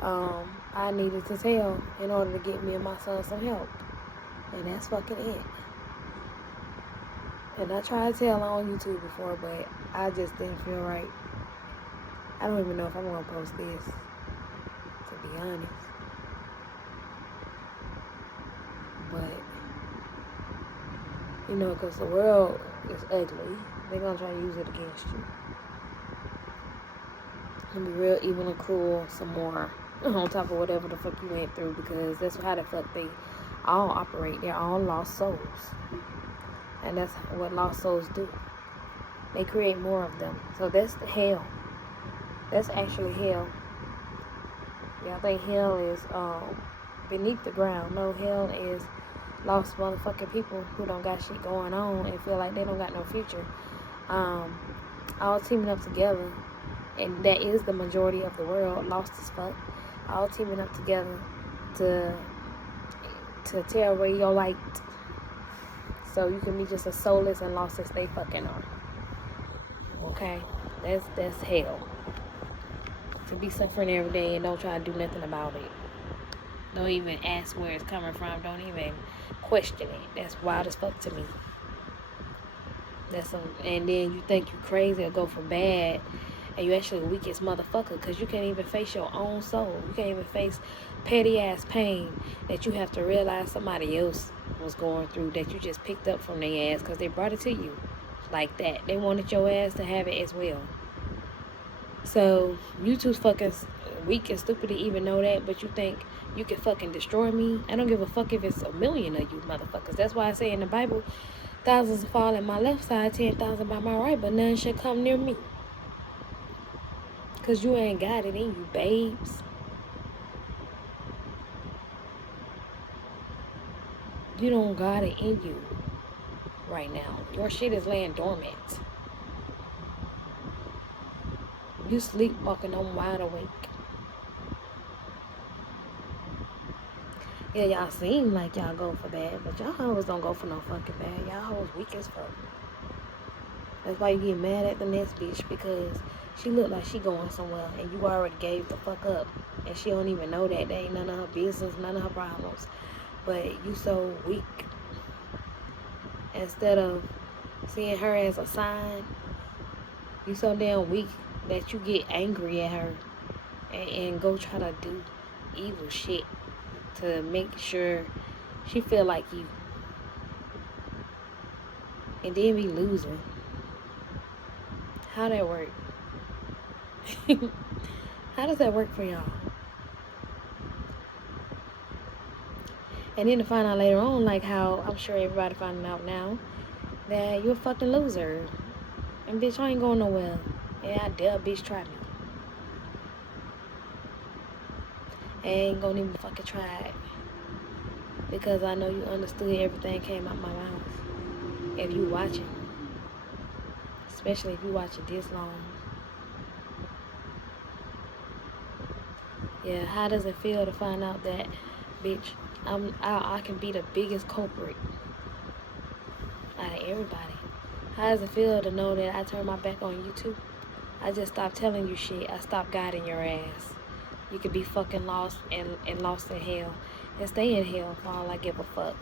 I needed to tell in order to get me and my son some help. And that's fucking it. And I tried to tell on YouTube before, but I just didn't feel right. I don't even know if I'm going to post this, to be honest. But, you know, because the world is ugly. They're going to try to use it against you. And be real evil and cruel some more on top of whatever the fuck you went through, because that's how the fuck they all operate. They're all lost souls. And that's what lost souls do. They create more of them. So that's the hell. That's actually hell. Y'all think hell is beneath the ground. No, hell is lost motherfucking people who don't got shit going on and feel like they don't got no future. All teaming up together, and that is the majority of the world, lost as fuck. All teaming up together to tear away your light, so you can be just as soulless and lost as they fucking are. Okay, that's hell. To be suffering every day and don't try to do nothing about it. Don't even ask where it's coming from. Don't even question it. That's wild as fuck to me. And then you think you crazy or go for bad, and you actually the weakest motherfucker, because you can't even face your own soul. You can't even face petty ass pain that you have to realize somebody else was going through, that you just picked up from their ass because they brought it to you like that. They wanted your ass to have it as well. So you too fucking weak and stupid to even know that, but you think you can fucking destroy me. I don't give a fuck if it's a million of you motherfuckers. That's why I say in the Bible, thousands fall at my left side, 10,000 by my right, but none should come near me. Because you ain't got it in you, babes. You don't got it in you right now. Your shit is laying dormant. You sleepwalking on wide awake. Yeah, y'all seem like y'all go for bad, but y'all hoes don't go for no fucking bad. Y'all hoes weak as fuck. That's why you get mad at the next bitch, because she look like she going somewhere and you already gave the fuck up. And she don't even know that. That ain't none of her business, none of her problems. But you so weak. Instead of seeing her as a sign, you so damn weak that you get angry at her and go try to do evil shit to make sure she feel like you. And then be losing. How that work? How does that work for y'all? And then to find out later on, like how I'm sure everybody finding out now, that you're a fucking loser. And bitch, I ain't going nowhere. Yeah, I dare bitch try me. I ain't gonna even fucking try it. Because I know you understood everything came out my mouth. If you watching. Especially if you watching this long. Yeah, how does it feel to find out that, bitch, I can be the biggest culprit out of everybody? How does it feel to know that I turned my back on you too? I just stopped telling you shit. I stopped guiding your ass. You could be fucking lost and lost in hell and stay in hell for all I give a fuck.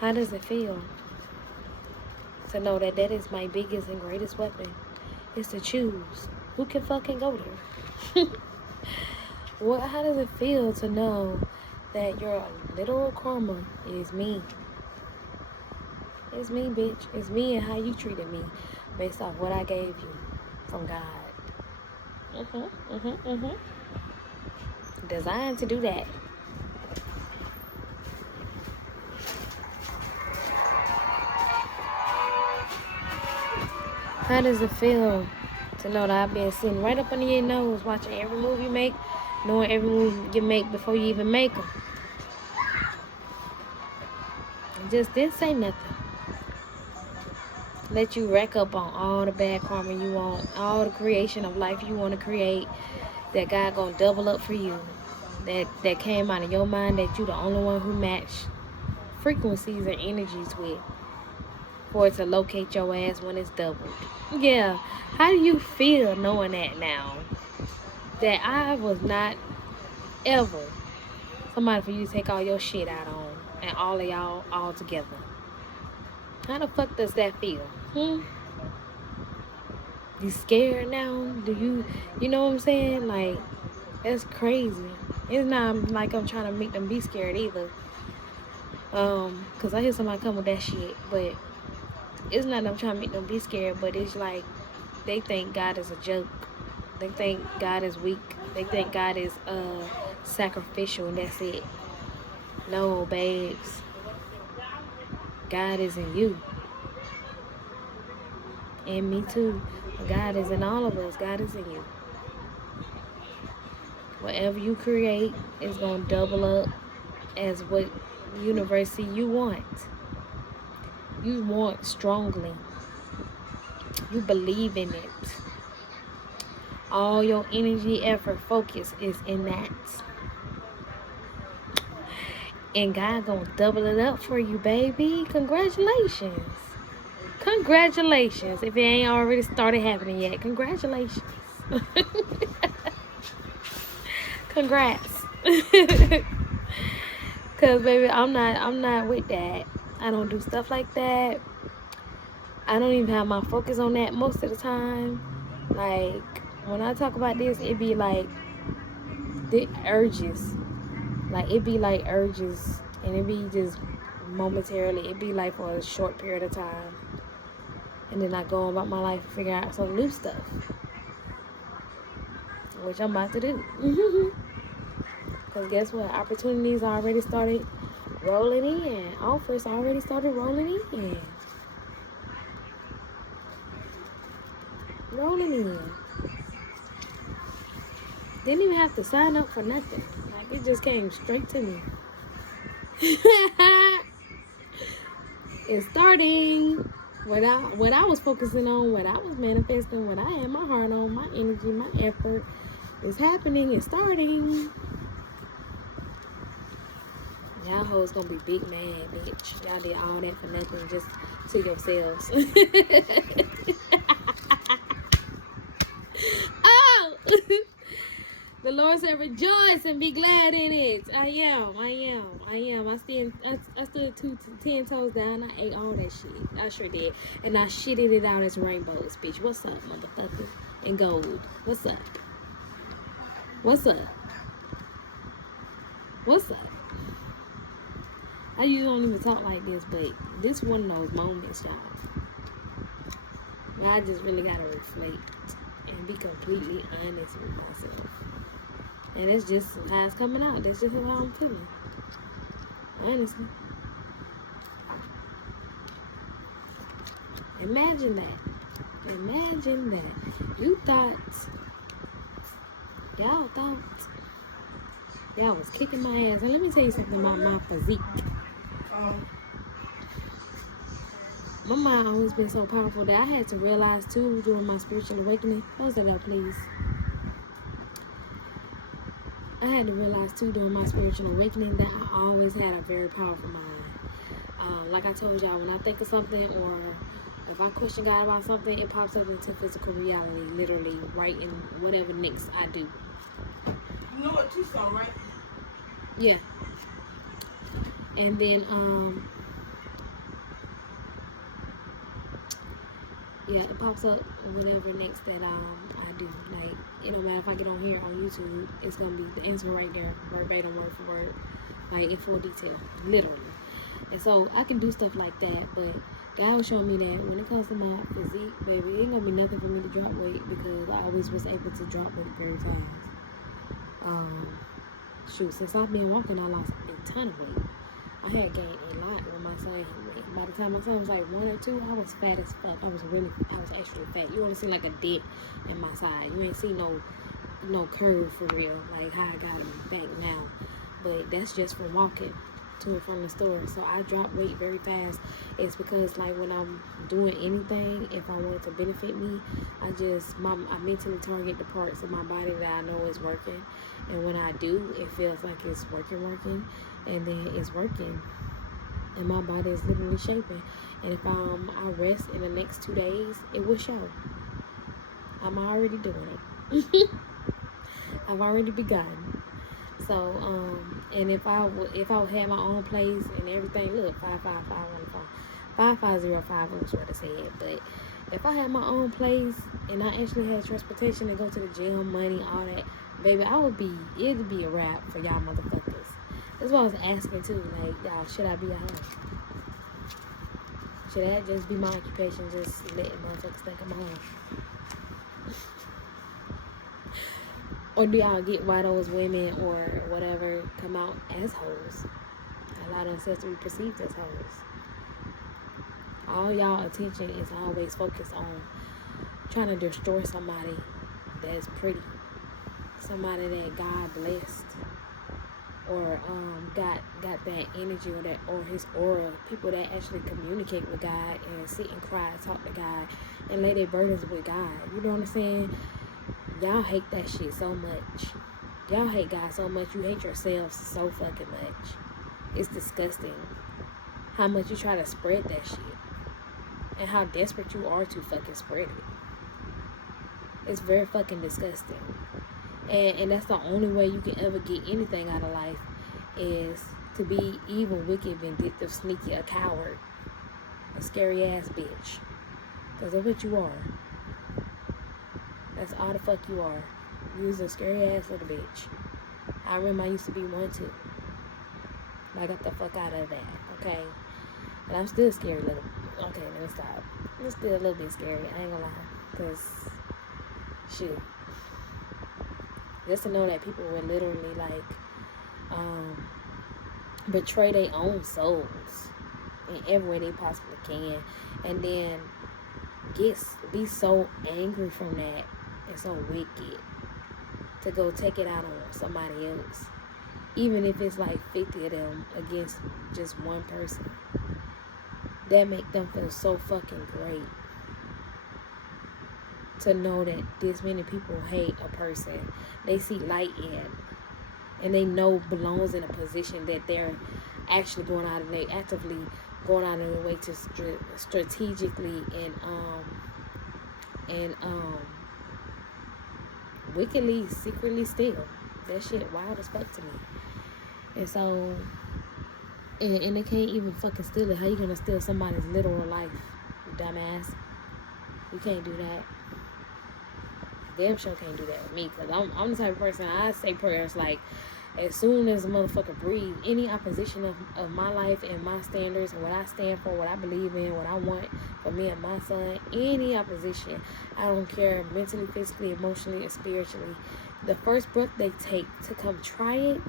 How does it feel to know that that is my biggest and greatest weapon? Is to choose who can fucking go there. How does it feel to know that your little karma is me? It's me, bitch. It's me and how you treated me based off what I gave you from God. Designed to do that. How does it feel to know that I've been sitting right up under your nose, watching every move you make, knowing every move you make before you even make them? Just didn't say nothing. Let you rack up on all the bad karma you want, all the creation of life you want to create, that God gonna double up for you. that came out of your mind that you the only one who match frequencies and energies with, for it to locate your ass when it's doubled. Yeah. How do you feel knowing that now? That I was not ever somebody for you to take all your shit out on, and all of y'all all together. How the fuck does that feel? You scared now? Do you know what I'm saying? Like, that's crazy. It's not like I'm trying to make them be scared either. Cause I hear somebody come with that shit, but it's not that I'm trying to make them be scared, but it's like they think God is a joke. They think God is weak. They think God is sacrificial, and that's it. No, babes. God is in you. And me too. God is in all of us. God is in you. Whatever you create is going to double up as what university you want. You want strongly. You believe in it. All your energy, effort, focus is in that. And God gonna double it up for you, baby. Congratulations. Congratulations. If it ain't already started happening yet, congratulations. Congrats. Cause baby, I'm not with that. I don't do stuff like that. I don't even have my focus on that most of the time. Like, when I talk about this, it be like the urges. Like, it be like urges, and it be just momentarily. It be like for a short period of time. And then I go about my life and figure out some new stuff. Which I'm about to do. Because guess what? Opportunities already started rolling in. Offers already started rolling in. Rolling in. Didn't even have to sign up for nothing. Like, it just came straight to me. It's starting. What I was focusing on, what I was manifesting, what I had my heart on, my energy, my effort, is happening. It's starting. Y'all hoes gonna be big mad, bitch. Y'all did all that for nothing, just to yourselves. Oh! The Lord said, rejoice and be glad in it. I am. I stood 10 toes down. I ate all that shit. I sure did. And I shitted it out as rainbows, bitch. What's up, motherfucker? And gold. What's up? What's up? What's up? I usually don't even talk like this, but this one of those moments, y'all. Where I just really gotta reflect and be completely honest with myself. And it's just how it's coming out. That's just how I'm feeling. Honestly. Imagine that. Imagine that. Y'all thought y'all was kicking my ass. And let me tell you something about my physique. My mind always been so powerful that I had to realize too during my spiritual awakening. Close that up, please. I had to realize too during my spiritual awakening that I always had a very powerful mind. Like I told y'all, when I think of something or if I question God about something, it pops up into physical reality, literally, right in whatever next I do. You know what Tucson, right? Yeah. And then, yeah, it pops up whatever next that I do. Like, it don't matter if I get on here on YouTube, it's gonna be the answer right there, verbatim, word for word, like in full detail, literally. And so I can do stuff like that, but God was showing me that when it comes to my physique, baby, it ain't gonna be nothing for me to drop weight because I always was able to drop weight 3 times. Shoot, since I've been walking, I lost a ton of weight. I had gained a lot with my son. By the time my son was like 1 or 2, I was fat as fuck. I was extra fat. You only see like a dip in my side. You ain't see no curve for real, like how I got it back now. But that's just from walking. to and from the store. So I drop weight very fast. It's because like when I'm doing anything, if I want it to benefit me, I mentally target the parts of my body that I know is working. And when I do, it feels like it's working, and then it's working. And my body is literally shaping. And if I rest in the next 2 days, it will show. I'm already doing it. I've already begun. So, and if I had my own place and everything, look, 5505 was what I said. But if I had my own place and I actually had transportation to go to the gym, money, all that, baby, it'd be a wrap for y'all motherfuckers. That's why I was asking too, like, y'all, should I be a hoe? Should that just be my occupation, just letting motherfuckers think I'm a hoe? Or do y'all get why those women or whatever come out as hoes? Allow themselves to be perceived as hoes. All y'all attention is always focused on trying to destroy somebody that's pretty. Somebody that God blessed. Or got that energy or his aura. People that actually communicate with God and sit and cry and talk to God and lay their burdens with God. You know what I'm saying? Y'all hate that shit so much. Y'all hate God so much. You hate yourselves so fucking much. It's disgusting how much you try to spread that shit. And how desperate you are to fucking spread it. It's very fucking disgusting. And that's the only way you can ever get anything out of life is to be evil, wicked, vindictive, sneaky, a coward, a scary ass bitch. Because that's what you are. That's all the fuck you are. You's a scary ass little bitch. I remember I used to be one too. I got the fuck out of that, okay? And I'm still scary little. Okay, let me stop. I'm still a little bit scary. I ain't gonna lie. Because, shit. Just to know that people will literally, like, betray their own souls in every way they possibly can. And then be so angry from that and so wicked to go take it out on somebody else. Even if it's like 50 of them against just one person. That make them feel so fucking great. To know that this many people hate a person they see light in and they know belongs in a position that they're actually actively going out of their way to strategically and wickedly, secretly steal. That shit wild as fuck to me. And so and they can't even fucking steal it. How you gonna steal somebody's literal life, you dumbass? You can't do that. Damn sure can't do that with me, because I'm the type of person, I say prayers like as soon as a motherfucker breathe. Any opposition of my life and my standards and what I stand for, what I believe in, what I want for me and my son, any opposition, I don't care, mentally, physically, emotionally, and spiritually, the first breath they take to come try it,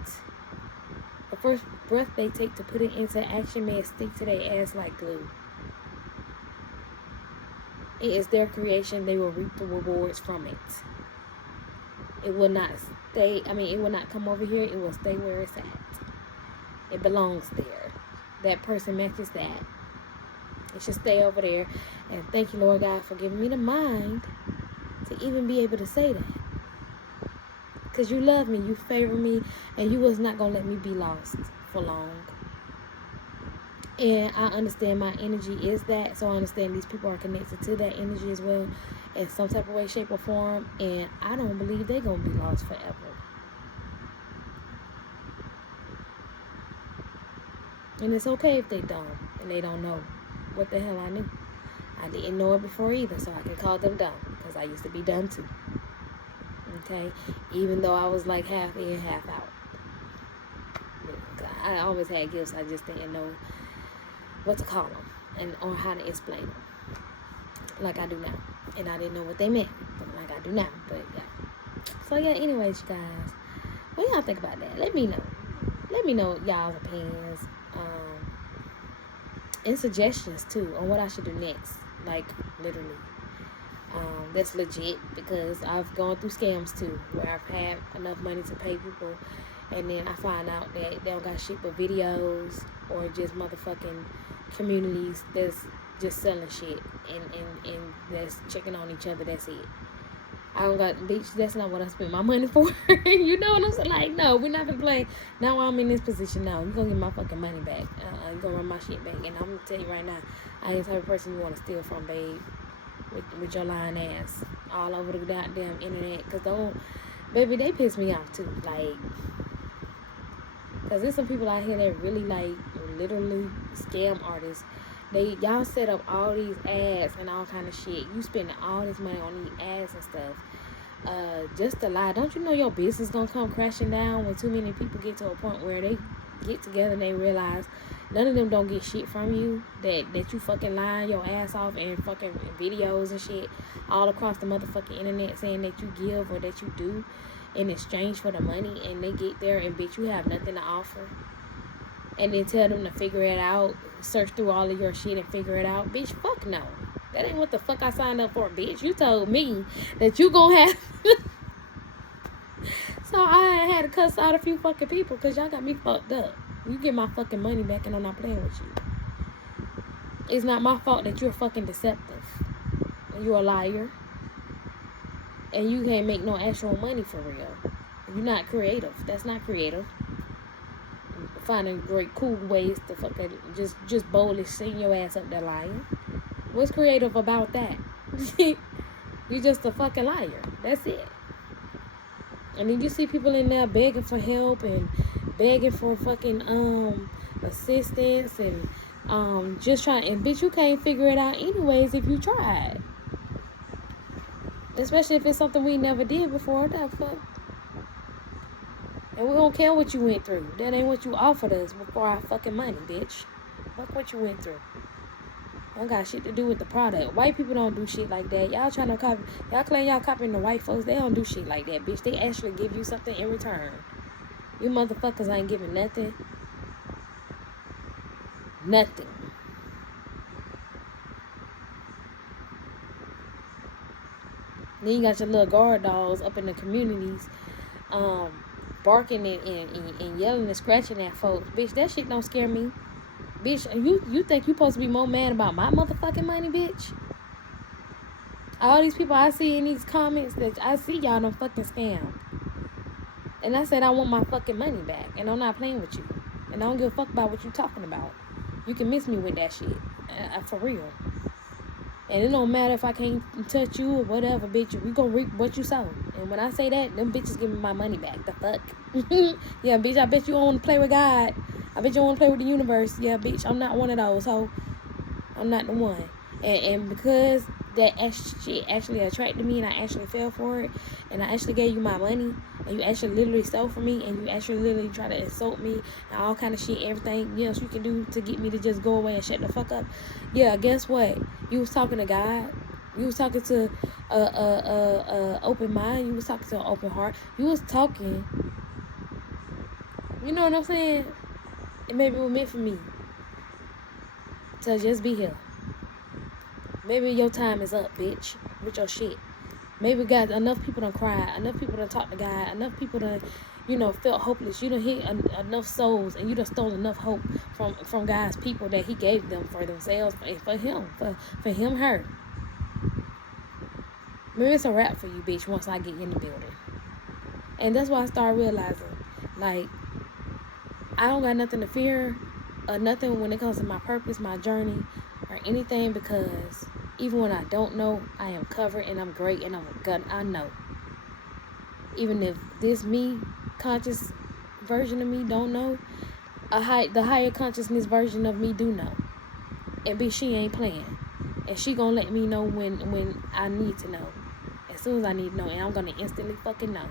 the first breath they take to put it into action, may it stick to their ass like glue. It is their creation. They will reap the rewards from it. It will not it will not come over here. It will stay where it's at. It belongs there. That person matches that. It should stay over there. And thank you, Lord God, for giving me the mind to even be able to say that. Because you love me, you favor me, and you was not going to let me be lost for long. And I understand my energy is that, so I understand these people are connected to that energy as well in some type of way, shape, or form, and I don't believe they're going to be lost forever. And it's okay if they don't, and they don't know. What the hell I knew? I didn't know it before either, so I can call them dumb, because I used to be dumb too. Okay? Even though I was like half in, half out. I always had gifts, I just didn't know what to call them or how to explain them like I do now. And I didn't know what they meant like I do now, but yeah. So yeah, anyways, you guys, what y'all think about that? Let me know y'all's opinions and suggestions too on what I should do next, like literally. That's legit, because I've gone through scams too, where I've had enough money to pay people And then I find out that they don't got shit but videos or just motherfucking communities that's just selling shit and that's checking on each other. That's it. I don't got, bitch, that's not what I spent my money for. You know what I'm saying? Like, no, we're not gonna play. Now I'm in this position now. You're gonna get my fucking money back. You're gonna run my shit back. And I'm gonna tell you right now, I ain't the type of person you wanna steal from, babe. With your lying ass. All over the goddamn internet. Cause don't, baby, they piss me off too. Like, cause there's some people out here that really like, literally scam artists. Y'all set up all these ads and all kind of shit. You spending all this money on these ads and stuff. Just to lie. Don't you know your business gonna come crashing down when too many people get to a point where they get together and they realize none of them don't get shit from you. That you fucking lying your ass off and fucking videos and shit all across the motherfucking internet saying that you give or that you do in exchange for the money, and they get there and bitch you have nothing to offer. And then tell them to figure it out, search through all of your shit and figure it out. Bitch, fuck no. That ain't what the fuck I signed up for, bitch. You told me that you gonna have... So I had to cuss out a few fucking people because y'all got me fucked up. You get my fucking money back and I'm not playing with you. It's not my fault that you're fucking deceptive. And you're a liar. And you can't make no actual money for real. You're not creative. That's not creative. Finding great cool ways to fucking just boldly sing your ass up there lying. What's creative about that? You just a fucking liar. That's it. And then you see people in there begging for help and begging for fucking assistance and just trying, and bitch you can't figure it out anyways if you tried. Especially if it's something we never did before. That fuck. And we don't care what you went through. That ain't what you offered us before our fucking money, bitch. Fuck what you went through. Don't got shit to do with the product. White people don't do shit like that. Y'all trying to copy. Y'all claim y'all copying the white folks. They don't do shit like that, bitch. They actually give you something in return. You motherfuckers ain't giving nothing. Nothing. Then you got your little guard dogs up in the communities, barking and yelling and scratching at folks. Bitch, that shit don't scare me. Bitch, you think you supposed to be more mad about my motherfucking money, bitch? All these people I see in these comments, that I see y'all don't fucking scam. And I said I want my fucking money back. And I'm not playing with you. And I don't give a fuck about what you talking about. You can miss me with that shit. For real. And it don't matter if I can't touch you or whatever, bitch. We gonna reap what you sow. And when I say that, them bitches give me my money back. The fuck? Yeah, bitch, I bet you don't want to play with God. I bet you don't want to play with the universe. Yeah, bitch, I'm not one of those, ho. I'm not the one. And because that shit actually attracted me and I actually fell for it, and I actually gave you my money, and you actually literally stole from me, and you actually literally try to insult me and all kind of shit, everything else you can do to get me to just go away and shut the fuck up. Yeah, guess what? You was talking to God. You was talking to open mind. You was talking to an open heart. You was talking. You know what I'm saying? And maybe it was meant for me to just be here. Maybe your time is up, bitch, with your shit. Maybe God, enough people done cried, enough people done talked to God, enough people done, felt hopeless. You done hit enough souls, and you done stole enough hope from God's people that He gave them for themselves, for Him, her. Maybe it's a wrap for you, bitch, once I get in the building. And that's why I started realizing, like, I don't got nothing to fear or nothing when it comes to my purpose, my journey, or anything, because even when I don't know, I am covered and I'm great and I'm a gun. I know. Even if this me, conscious version of me don't know, the higher consciousness version of me do know. And bitch, she ain't playing. And she gonna let me know when I need to know. As soon as I need to know. And I'm gonna instantly fucking know.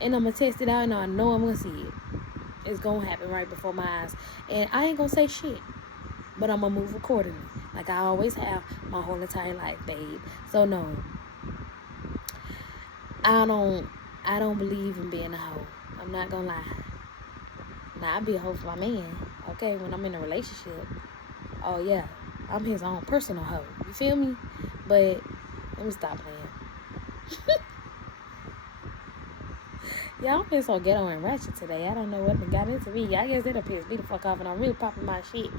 And I'm gonna test it out and I know I'm gonna see it. It's gonna happen right before my eyes. And I ain't gonna say shit. But I'm gonna move accordingly. Like I always have my whole entire life, babe. So no. I don't believe in being a hoe. I'm not gonna lie. Now I be a hoe for my man. Okay, when I'm in a relationship. Oh yeah. I'm his own personal hoe. You feel me? But let me stop playing. Yeah, I'm feeling so ghetto and ratchet today. I don't know what got into me. I guess it'll piss me the fuck off, and I'm really popping my shit.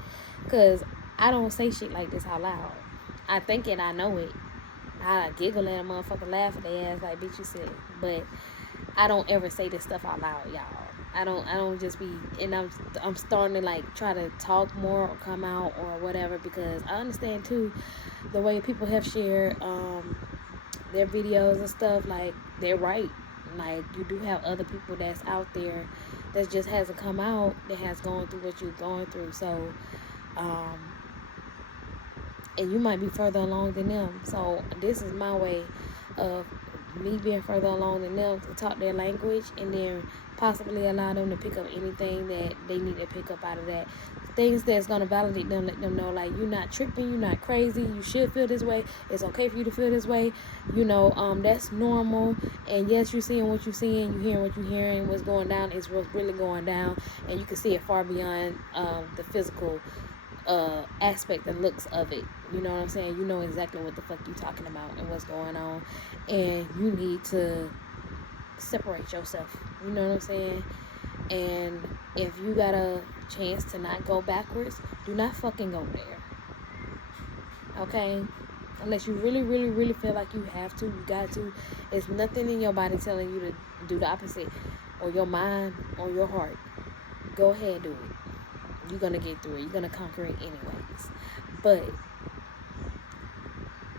Because I don't say shit like this out loud. I think it, I know it. I giggle at a motherfucker, laugh at their ass like, bitch, you silly. But I don't ever say this stuff out loud, y'all. I don't just be, and I'm starting to like try to talk more or come out or whatever, because I understand too the way people have shared their videos and stuff. Like, they're right. Like, you do have other people that's out there that just hasn't come out, that has gone through what you're going through. So um and you might be further along than them. So this is my way of me being further along than them to talk their language, and then possibly allow them to pick up anything that they need to pick up out of that. Things that's gonna validate them, let them know like, you're not tripping, you're not crazy, you should feel this way. It's okay for you to feel this way. That's normal. And yes, you're seeing what you're seeing, you hearing what you're hearing, what's going down is what's really going down, and you can see it far beyond the physical aspect and looks of it. You know what I'm saying? You know exactly what the fuck you talking about and what's going on, and you need to separate yourself. You know what I'm saying? And if you got a chance to not go backwards, do not fucking go there. Okay? Unless you really, really, really feel like you have to, you got to. There's nothing in your body telling you to do the opposite, or your mind, or your heart. Go ahead, do it. You're gonna get through it. You're gonna conquer it anyways. But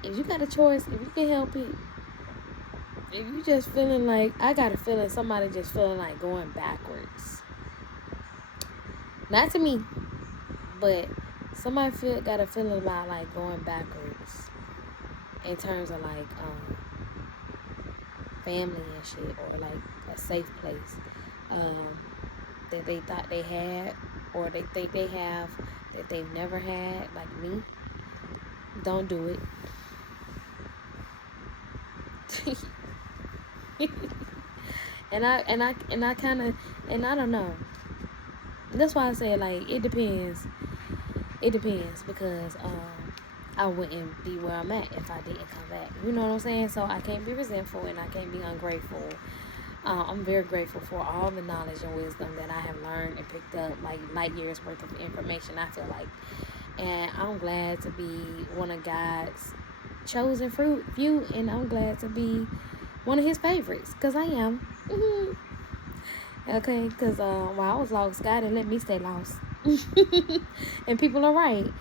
if you got a choice, if you can help it, if you just feeling like, I got a feeling somebody just feeling like going backwards. Not to me, but somebody got a feeling about like going backwards in terms of like family and shit, or like a safe place that they thought they had, or they think they have, that they've never had, like me. Don't do it. and I kind of, and I don't know. That's why I say, like, it depends. It depends, because I wouldn't be where I'm at if I didn't come back. You know what I'm saying? So I can't be resentful, and I can't be ungrateful. I'm very grateful for all the knowledge and wisdom that I have learned and picked up, like light years worth of information, I feel like. And I'm glad to be one of God's chosen few, and I'm glad to be one of his favorites, because I am. Okay, because while I was lost, God didn't let me stay lost. And people are right.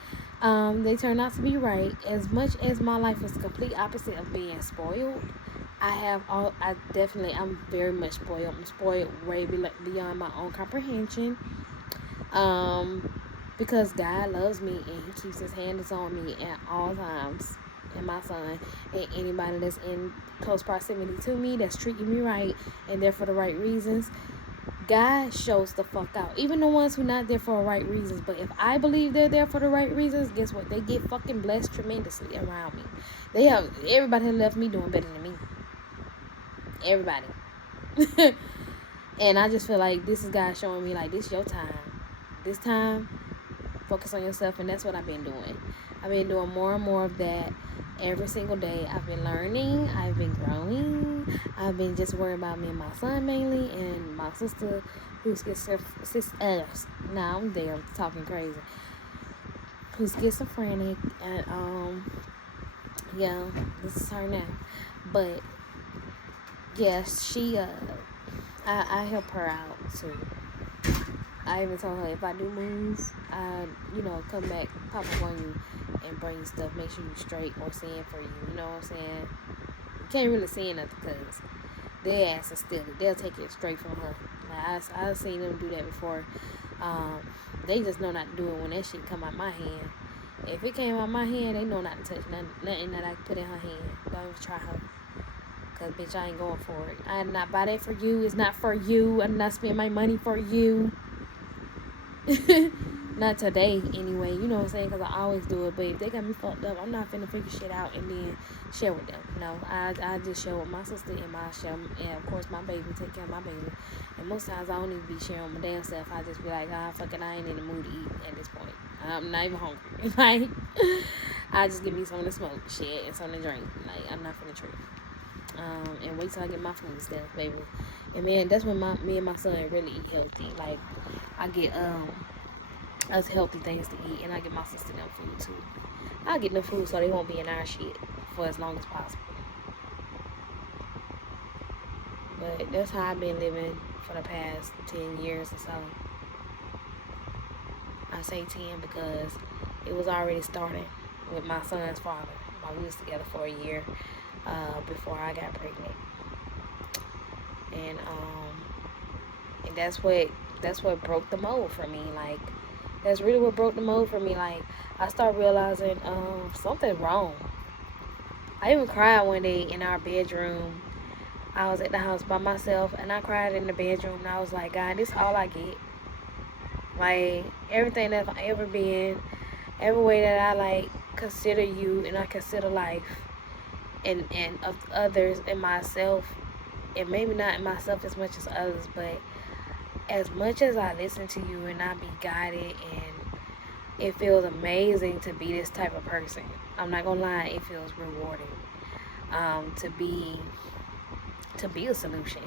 They turn out to be right. As much as my life was the complete opposite of being spoiled, I'm very much spoiled. I'm spoiled way beyond my own comprehension. Because God loves me, and he keeps his hands on me at all times. And my son, and anybody that's in close proximity to me, that's treating me right and there for the right reasons, God shows the fuck out. Even the ones who not there for the right reasons. But if I believe they're there for the right reasons, guess what? They get fucking blessed tremendously around me. Everybody has left me doing better than me. Everybody. And I just feel like this is God showing me, like, this is your time. This time, focus on yourself. And that's what I've been doing. I've been doing more and more of that every single day. I've been learning. I've been growing. I've been just worried about me and my son mainly, and my sister, who's now I'm there talking crazy, who's schizophrenic, and yeah, this is her now. But yes, she I help her out too. I even told her, if I do move, I come back, pop up on you and bring you stuff, make sure you straight or send for you. You know what I'm saying? You can't really send nothing, because their ass is steal it. They'll take it straight from her. Like, I've seen them do that before. They just know not to do it when that shit come out my hand. If it came out my hand, they know not to touch nothing that I put in her hand. Don't even try her. Because, bitch, I ain't going for it. I did not buy that for you. It's not for you. I did not spend my money for you. Not today, anyway. You know what I'm saying? Because I always do it. But if they got me fucked up, I'm not finna figure shit out and then share with them. I just share with my sister, and and of course my baby, take care of my baby. And most times I don't even be sharing with my damn self. I just be like, fucking, I ain't in the mood to eat at this point. I'm not even hungry. Like, I just give me something to smoke, shit, and something to drink. Like, I'm not finna trip. And wait till I get my food stuff, baby. And man, that's when me and my son really eat healthy. Like I get us healthy things to eat, and I get my sister them food too. I get them food so they won't be in our shit for as long as possible. But that's how I've been living for the past 10 years or so. I say 10 because it was already starting with my son's father. We was together for a year before I got pregnant, and that's what broke the mold for me. Like that's really what broke the mold for me. Like I started realizing something's wrong. I even cried one day in our bedroom. I was at the house by myself, and I cried in the bedroom, and I was like, God, this all I get. Like everything that I've ever been, every way that I like consider you, and I consider life, and of others and myself, and maybe not in myself as much as others, but as much as I listen to you and I be guided, and it feels amazing to be this type of person. I'm not gonna lie, it feels rewarding to be a solution.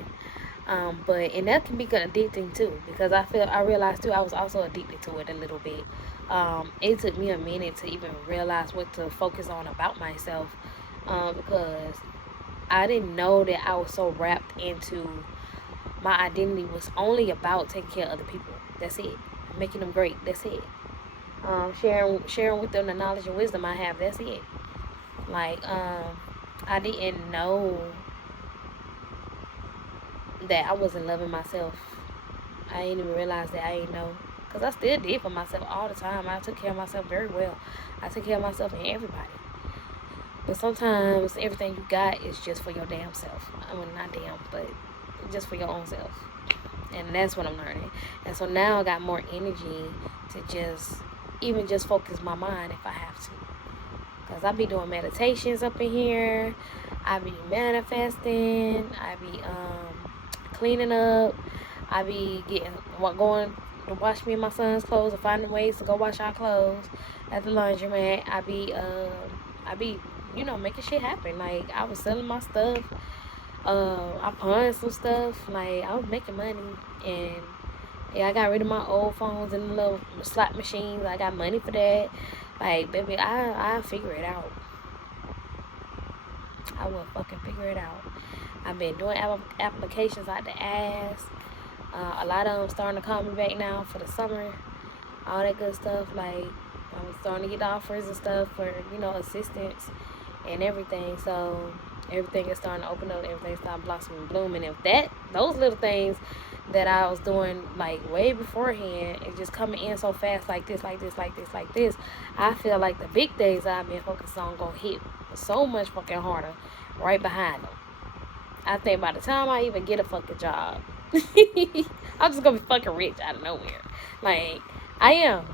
And that can be addicting too, because I realized too I was also addicted to it a little bit. It took me a minute to even realize what to focus on about myself, because I didn't know that I was so wrapped into my identity was only about taking care of other people. That's it. Making them great. That's it. Sharing with them the knowledge and wisdom I have. That's it. Like I didn't know that I wasn't loving myself. I didn't even realize that I didn't know. Because I still did for myself all the time. I took care of myself very well. I took care of myself and everybody. But sometimes everything you got is just for your damn self. I mean, not damn, but just for your own self. And that's what I'm learning. And so now I got more energy to even just focus my mind if I have to. Because I be doing meditations up in here. I be manifesting. I be cleaning up. I be going to wash me and my son's clothes, or finding ways to go wash our clothes at the laundromat. I be making shit happen. Like I was selling my stuff. I pawned some stuff. Like I was making money, and yeah, I got rid of my old phones and the little slot machines. I got money for that. Like baby, I figure it out. I will fucking figure it out. I've been doing applications out the ass. A lot of them starting to call me back now for the summer. All that good stuff. Like I'm starting to get offers and stuff for assistance and everything. So everything is starting to open up. Everything's starting to blossom and bloom. And if those little things that I was doing like way beforehand is just coming in so fast, like this, I feel like the big days I've been focused on gonna hit so much fucking harder right behind them. I think by the time I even get a fucking job, I'm just gonna be fucking rich out of nowhere. Like I am.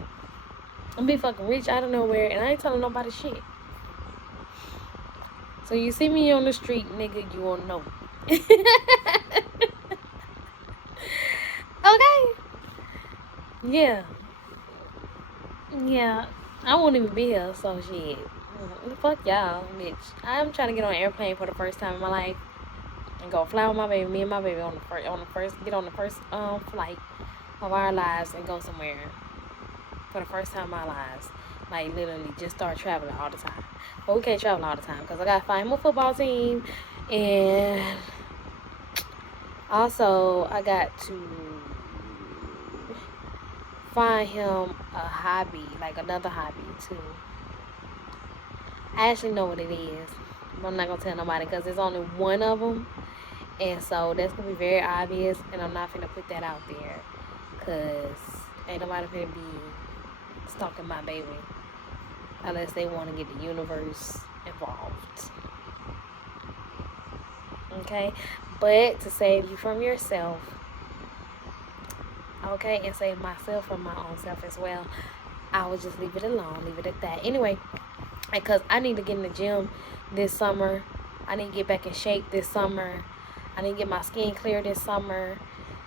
I'm gonna be fucking rich out of nowhere, and I ain't telling nobody shit. So you see me on the street, nigga, you won't know. Okay. Yeah. Yeah. I won't even be here, so shit. Fuck y'all, bitch. I'm trying to get on an airplane for the first time in my life and go fly with my baby, me and my baby on the first flight of our lives and go somewhere for the first time in my lives. Like literally just start traveling all the time. But we can't travel all the time because I gotta find my football team, and also I got to find him a hobby, like another hobby too. I actually know what it is, but I'm not gonna tell nobody because there's only one of them, and so that's gonna be very obvious, and I'm not gonna put that out there because ain't nobody gonna be stalking my baby unless they want to get the universe involved. Okay, but to save you from yourself, okay, and save myself from my own self as well, I would just leave it alone, leave it at that. Anyway, because I need to get in the gym this summer. I need to get back in shape this summer. I need to get my skin clear this summer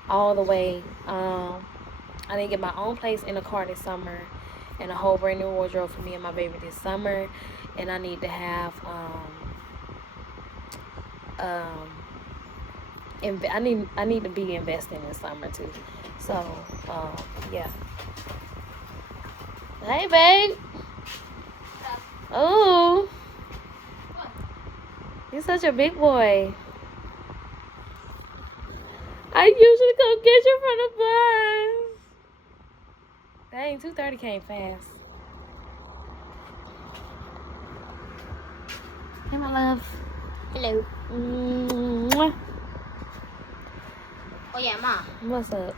all the way. I need to get my own place in a car this summer and a whole brand new wardrobe for me and my baby this summer. And I need to have I need to be investing this summer too. So, yeah. Hey, babe. Oh, you're such a big boy. I usually come get you from the bus. Dang, 2:30 came fast. Hey, my love. Hello. Mwah. Oh yeah, Mom. What's up?